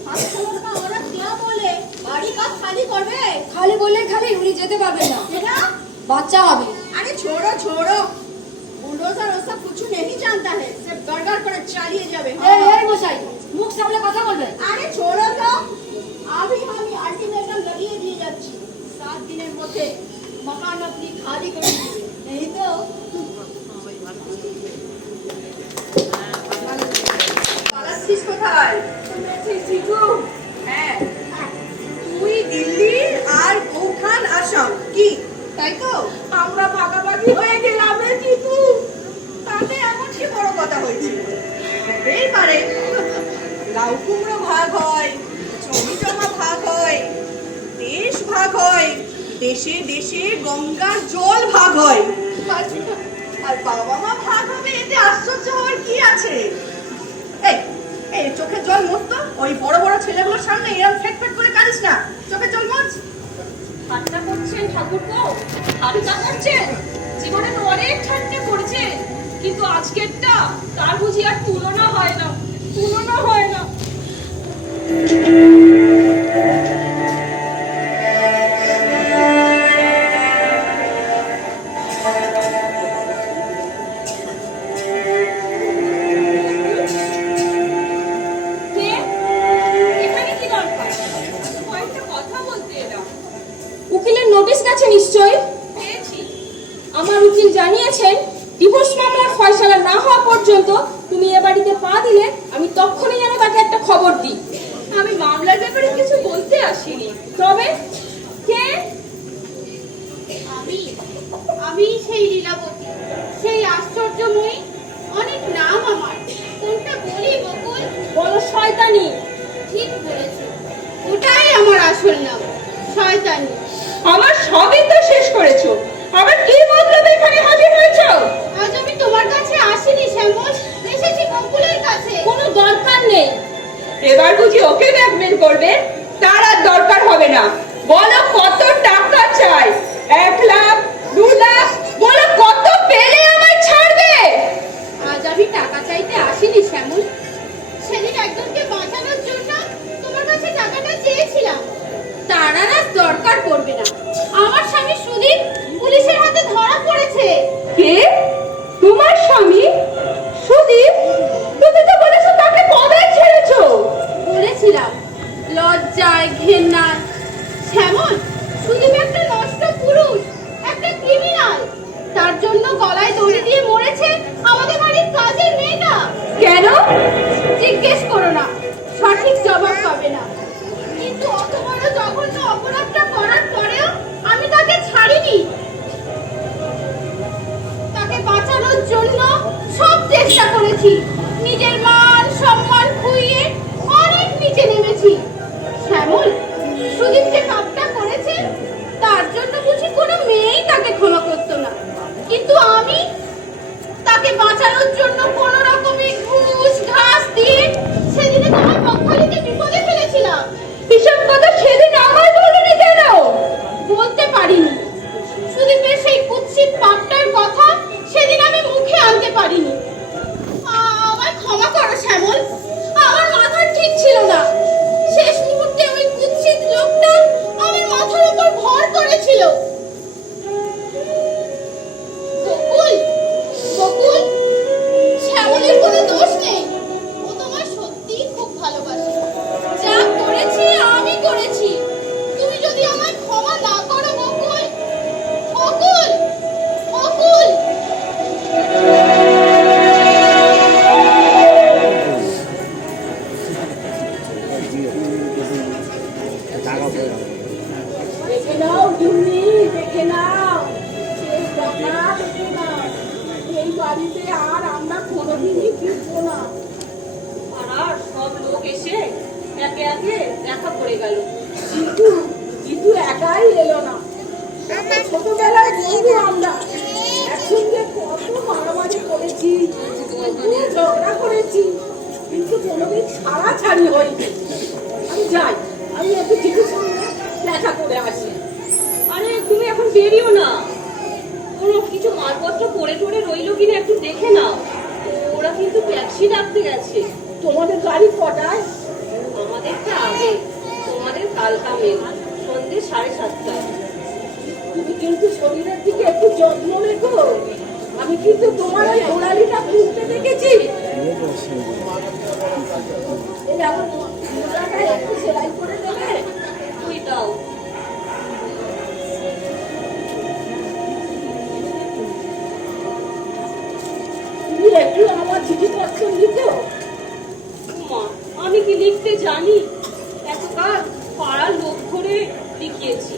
ফাঁস কলর का औरत क्या बोले? বাড়ি কাজ খালি করবে? খালি বললে খালি উনি যেতে পারবেন না, क्या? বাচ্চা হবে। अरे छोड़ो छोड़ो, बुलडोजर और सब कुछ नहीं जानता है, सिर्फ गड़गड़ कर चालिए जावे। এই মশাই, মুখ সামলে কথা বলবেন। আরে छोड़ो तो, अभी हम अल्टीमेटम লাগিয়ে দিয়ে যাচ্ছি, 7 দিনের মধ্যে মকান আপনি খালি করে দিবেন, नहीं तो পালাচ্ছিস কোথায়? শুনেছি জিজু, হ্যাঁ, তুই দিল্লি আর বৌখান আসাম, কি তাই তো? আমরা ভাগাভাগি হয়ে গেলাম রে জিজু। তাতে এমন কি বড় কথা হয়েছে? এই পারে। লাউ কুমড়ো ভাগ হয়, জমি জমা ভাগ হয়, দেশ ভাগ হয়, দেশে দেশে গঙ্গার জল ভাগ হয়। আর বাবা মা ভাগ হবে, এতে আশ্চর্য হওয়ার কি আছে? এই এই চোখের জল মোচ তো, ওই বড় বড় ছেলেগুলোর সামনে এরকম ফেট ফেট করে কাঁদিস না। চোখের জল মোচ। ঠাট্টা করছেন ঠাকুরপো, ঠাট্টা করছেন? জীবনে তো অনেক ঠাট্টা করেছেন, কিন্তু আজকেরটা তার বুঝি আর তুলনা হয় না, তুলনা হয় না। কে? এখানে কি দরকার? কয়েকটা কথা বলতে এলাম। উকিলের নোটিশ গেছে নিশ্চয়? পেয়েছি। আমার উকিল জানিয়েছেন ডিভোর্স মামলার ফয়সালা না হওয়া পর্যন্ত তুমি এ বাড়িতে পা দিলে আমি তখনই যেন তাকে একটা খবর দিই। আমি মামলার ব্যাপারে কিছু বলতে আসিনি। তবে কে? আমি আমি সেই লীলাবতী, সেই আশ্চর্যময়ী। অনেক নাম আমার, কোনটা বলি বকুল? বলো শয়তানি। ঠিক বলেছো, ওটাই আমার আসল নাম, শয়তানি। আমার সবই তো শেষ করেছো, আবার কি মতলবে এখানে হাজির হয়েছো? আজ আমি তোমার কাছে আসিনি শ্যামল, এসেছি বকুলের কাছে। কোনো দরকার নেই। এবার বুঝি ওকে ব্ল্যাকমেল করবে? তার আর দরকার হবে না। বলো কত টাকা চাই? 1 লাখ, 2 লাখ, বলো কত পেলে আমায় ছাড়বে? আজ আমি টাকা চাইতে আসিনি শ্যামল, সেদিন একজনকে বাঁচানোর জন্য তোমার কাছে টাকাটা চেয়েছিলাম। তার আর আজ দরকার পড়বে না। আমার স্বামী সুদীপ পুলিশের হাতে ধরা পড়েছে। কে? তোমার স্বামী সুদীপ? তুমি তো বলেছো তাকে কবে ছেড়েছো? বলেছিলাম, লজ্জায় ঘেন্নায়। শ্যামল, সুদীপ একটা নষ্ট পুরুষ, একটা ক্রিমিনাল। তার জন্য গলায় দড়ি দিয়ে মরেছে আমাদের বাড়ির কাজের মেয়েটা। কেন? জিজ্ঞেস করো না, সঠিক জবাব পাবে না। কিন্তু অত বড় জঘন্য অপরাধটা করার পরেও আমি তাকে ছাড়িনি। তাকে বাঁচানোর জন্য সব চেষ্টা করেছি, নিজের মান সম্মান খুইয়ে অনেক নিচে নেমেছি। শ্যামল, সুদীপ যে পাপটা করেছে তার জন্য বুঝি কোনো মেয়েই তাকে ক্ষমা করতো না, কিন্তু আমি তাকে বাঁচানোর জন্য কোন রকমে ঘুষ ঘাস দিয়ে সেদিনে তোমার পক্ষালিকে বিপদে ফেলেছিলাম। এসব কথা সেদিন আমায় বলনি কেন? বলতে পারিনি, সুদীপের সেই কুৎসিত পাপটার কথা সেদিন আমি মুখে আনতে পারিনি। আমায় ক্ষমা করো শ্যামল, আমার মাথা ঠিক ছিল না। শেষ মুহূর্তে ওই কুৎসিত লোকটা আমার মাথার উপর ভর করেছিল। বকুল, বকুল, শ্যামলের কোনো দোষ নেই, ও তোমায় সত্যিই খুব ভালোবাসে। যা করেছি আমি করেছি, তুমি যদি আমায় ক্ষমা না করো বকুল, বকুল, বকুল। দেখে নাও গিন্নি, দেখে নাও, শেষ দেখা দেখে নাও। এই বাড়িতে আর আমরা কোনোদিনই ফিরবো না। আর সব লোক এসে একে একে দেখা পড়ে গেল। কিন্তু কিন্তু একাই এলো না। ছোটবেলায় বন্ধু আমরা, একসঙ্গে কত মারামারি করেছি, কত ঝগড়া করেছি, কিন্তু কোনোদিন ছাড়াছাড়ি হয়নি। আমি যাই, আমি একটু জিজ্ঞেস সঙ্গে দেখা করে আসি। আরে তুমি এখন বেরিও না, কোনো কিছু মালপত্র পড়ে টড়ে রইলো কিনা একটু দেখে নাও। ওরা কিন্তু ট্যাক্সি ডাকতে গেছে। তোমাদের গাড়ি কটায়? আমাদেরটা আগে, তোমাদের কালকা মেল, সন্ধ্যে 7:30টায়। তুমি কিন্তু শরীরের দিকে একটু যত্ন রেখো। আমি কিন্তু তোমার ওই গোড়ালিটা খুলতে দেখেছি। এই আমার মোজাটায় একটু সেলাই করে দেবে? তুই দাও। তুমি একটু আমার চিঠিপত্র লিখো। মা, আমি কি লিখতে জানি? এতকাল পাড়ার লোক ধরে লিখিয়েছি।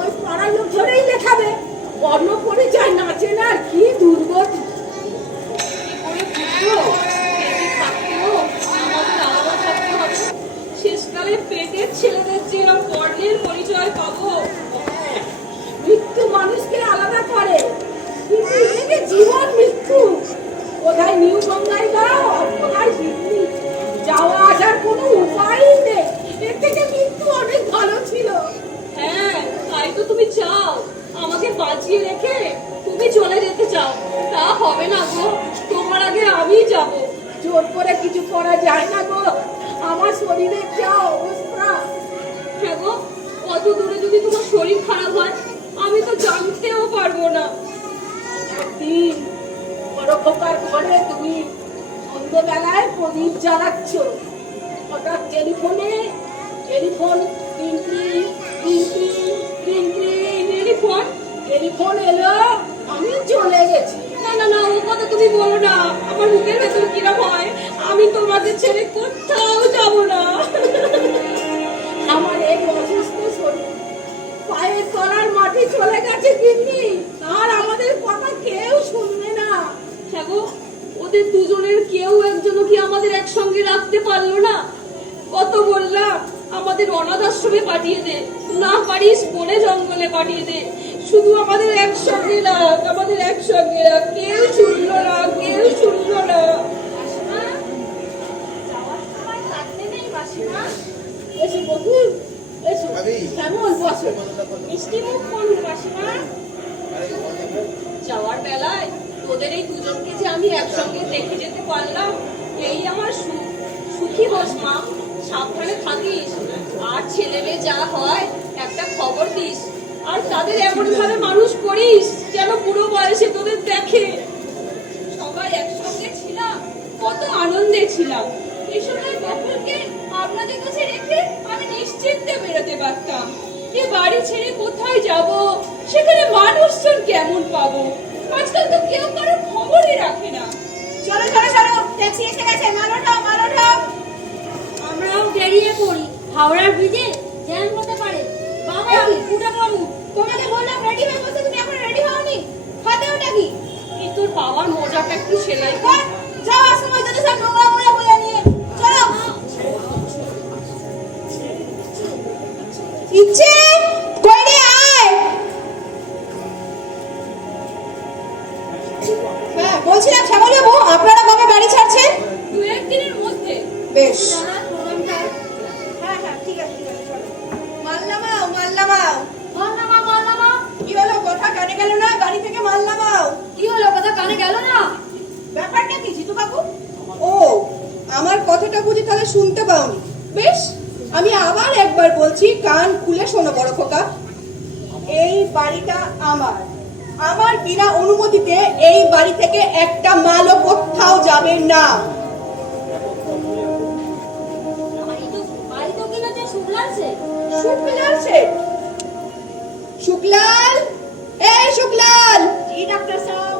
ওই পাড়ার লোক ধরেই লেখাবে। বর্ণ পরিচয় নাচে না, কি দুর্গতি। কি করে বুঝবো বেঁচে থাকতেও তাই তো তুমি চাও আমাকে বাঁচিয়ে রেখে তুমি চলে যেতে চাও। তা হবে না গো, তোমার আগে আমি যাব। জোর করে কিছু করা যায় না গো, আমার শরীরের যা অবস্থা। হ্যাঁ গো, কত দূরে যদি তোমার শরীর খারাপ হয় আমি তো জানতেও পারবো না। একদিন বড় খোকার ঘরে তুমি সন্ধ্যেবেলায় প্রদীপ জ্বালাচ্ছ, হঠাৎ টেলিফোন টেলিফোন এলো, আমি চলে গেছি। না না না, ও কথা তুমি বলো না, আমার মুখের ভেতর কিরম হয়। আমি তোমাদের ছেড়ে কোথাও যাব না। আমার এই অসুস্থ শরীর পায়ের তলার মাটি চলে গেছে গিন্নি, আর আমাদের কথা কেউ শুনবে না। হ্যাঁ গো, ওদের দুজনের কেউ একজনও কি আমাদের একসঙ্গে রাখতে পারলো না? কত বললাম আমাদের অনাথ আশ্রমে পাঠিয়ে দে, না পারিস বনে জঙ্গলে পাঠিয়ে দে, শুধু আমাদের একসঙ্গে রাখ, আমাদের একসঙ্গে রাখ। কেউ শুনলো না, কেউ শুনলো না। এসে বকুল, এসো, কেমন বসো। মিষ্টি মুখ করুন মাসিমা। যাওয়ার বেলায় তোদের এই দুজনকে যে আমি একসঙ্গে দেখে যেতে পারলাম, এই আমার সুখী হোস মা। সাবধানে থাকিস, আর ছেলে মেয়ে যা হয় একটা খবর দিস, আর তাদের এমন ভাবে মানুষ করিস যেন বুড়ো বয়সে তোদের দেখে। সবাই একসঙ্গে ছিলাম, কত আনন্দে ছিলাম। এই সময় বকুলকে আপনাদের কাছে রেখে আমি নিশ্চিন্তে বেরোতে পারতাম। এ বাড়ি ছেড়ে কোথায় যাব, সেখানে মানুষজন কেমন পাবো। আজকাল তো কেউ কারো খবরই রাখে না। চলো চলো চলো, ট্যাক্সি এসে গেছে, মালো ঠাও মালো ঠাও। আমরাও বেরিয়ে পড়ি, হাওড়ার ব্রিজে জ্যাম হতে পারে। বাবা পুটা বাবু, তোমাকে বললাম রেডি হয়ে বসে, তুমি এখন রেডি হওনি। হাতে ওটা কি? এই তোর বাবার মোজাটা একটু সেলাই কর। যাওয়ার সময় যদি সব নোংরা মোড়া বলে নিয়ে চলো। ইচ্ছে কইরে আয়। হ্যাঁ বলছিলাম শ্যামল বাবু, আপনারা কবে বাড়ি ছাড়ছেন? 2-1 দিনের মধ্যে। বেশ, হ্যাঁ হ্যাঁ ঠিক আছে ঠিক আছে, চলো। মাল নামাও মাল নামাও। কি হলো, কথা কানে গেল না? গাড়ি থেকে মাল নামাও। কি হলো, কথা কানে গেল না? ব্যাপারটা কি জিতু কাকু? ও, আমার কথাটা বুঝি তাহলে শুনতে পাওনি। বেশ, আমি আবার একবার বলছি, কান খুলে শোনো বড় খোকা। এই বাড়িটা আমার, আমার বিনা অনুমতিতে এই বাড়ি থেকে একটা মালও কোথাও যাবে না। বাড়ি তো কিনেছে শুক্লাল সে। শুক্লাল শেঠ? শুক্লাল, এই শুক্লাল। জি ডাক্তার সাহেব।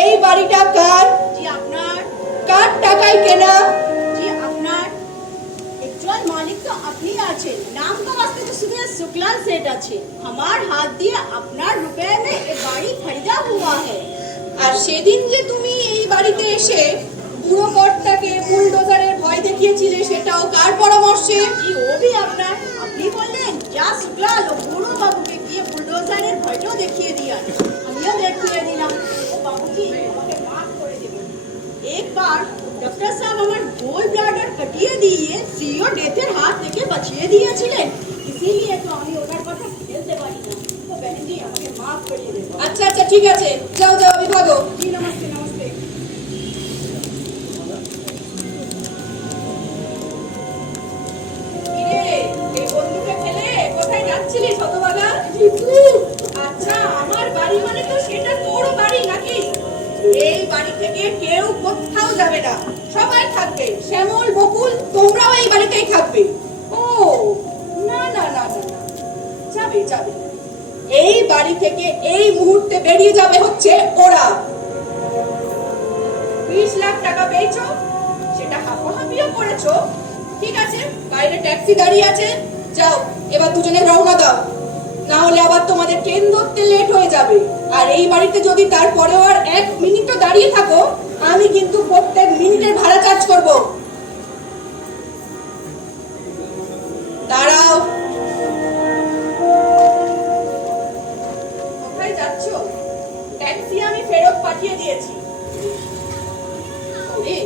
এই বাড়িটা কার? জি আপনার। কার টাকায় কেনা? জি আপনার। একজন মালিক তো আপনি আছেন, नाम का वास्ते तो सुबह शुक्लाल सेठ আছে। हमार हाथ দিয়ে আপনার रुपए में ये बाड़ी खरीदा हुआ है। আর সেদিন যে তুমি এই বাড়িতে এসে বুড়ো কর্তাকে বুলডোজারের ভয় দেখিয়েছিলে, সেটাও কার পরামর্শে? জি ও भी আপনার। আপনি বললেন যা শুক্লাল ও বুড়ো বাবুকে গিয়ে বুলডোজারের ভয়টাও দেখিয়ে দিয়া। আমিও দেখিয়ে দিলাম। ও বাবুজি আমাকে মাফ করে দেবেন। एक बार डॉक्टर साहब আমার গোল ব্লাডার কাটিয়ে দিয়ে সিও ডেথের হাত থেকে বাঁচিয়ে দিয়েছিলেন, इसीलिए তো আমি ওনার কথা বলতে পারি না। তো बहन जी আমাকে মাফ করে দেবেন। আচ্ছা আচ্ছা ঠিক আছে, যাও যাও, আমি ভাগো। জি নমস্তে নমস্তে। কিরে, এই বন্ধুকে ফেলে কোথায় যাচ্ছিলি শতভাগা? আচ্ছা, আমার বাড়ি মানে তো সেটা তোর বাড়ি নাকি? এই বাড়ি থেকে কেউ কোথাও যাবে না, সবাই থাকবে। শ্যামল, বকুল, তোমরাও এই বাড়িতেই থাকবে। ও না না না না না, যাবে যাবে। এই বাড়ি থেকে এই মুহূর্তে বেরিয়ে যাবে হচ্ছে ওরা। 20 লাখ টাকা পেয়েছো, সেটা হাফাহাফিও করেছো। ঠিক আছে, বাইরে ট্যাক্সি দাঁড়িয়ে আছে, যাও এবার দুজনে রওনা দাও, না হলে আবার তোমাদের ট্রেন ধরতে লেট হয়ে যাবে। আর এই বাড়িতে যদি তারপরেও আর 1 মিনিটও দাঁড়িয়ে থাকো, আমি কিন্তু প্রত্যেক মিনিটের ভাড়া চার্জ করব। দাঁড়াও। কোথায় যাচ্ছ? ট্যাক্সি আমি ফেরত পাঠিয়ে দিয়েছি। ওরে,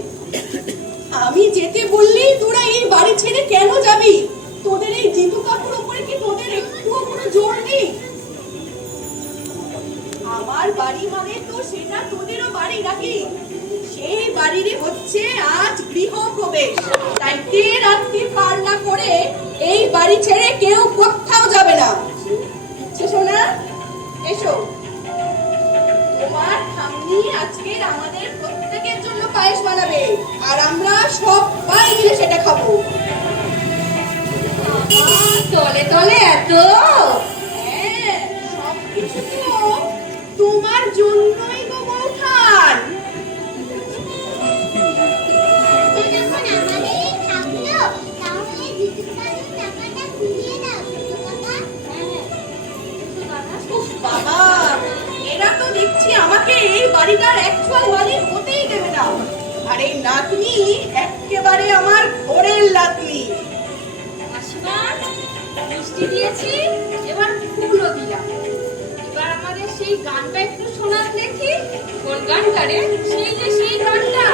আমি যেতে বললেই তোরা এই বাড়ি ছেড়ে কেন যাবি? তোদের এই জিতু কাকুর উপরে কি তোদের একটুও কোনো জোর নেই? বাড়ি? আমার বাড়ি মানে তো সেটা তোদেরও বাড়ি নাকি? সেই বাড়িরই হচ্ছে আজ গৃহপ্রবেশ। তাই তে রাত্রি পার না করে এই বাড়ি ছেড়ে কেউ কোথাও যাবে না। এসো না, এসো। তোমার ঠাম্মি আজকের আমাদের প্রত্যেকের জন্য পায়েস বানাবে, আর আমরা সবাই মিলে সেটা খাবো। তলে তলে এত হ্যাঁ, সবকিছু তো তোমার জন্যই গো বৌঠান। যখন আমাদের থাকলো তাহলে দিদির বাড়ির টাকাটা ঘুরিয়ে দাও ছোট কাকা। উফ বাবা, এরা তো দেখছি আমাকে এই বাড়িটার অ্যাকচুয়াল মালিক হতেই দেবে না। আর এই নাতনি একেবারে আমার ঘোরের নাতনি। মাসিমা মিষ্টি দিয়েছি, এবার ফুলও দিলাম। এবার আমাদের সেই গানটা একটু শোনান দেখি। কোন গানটা রে? সেই যে সেই গানটা।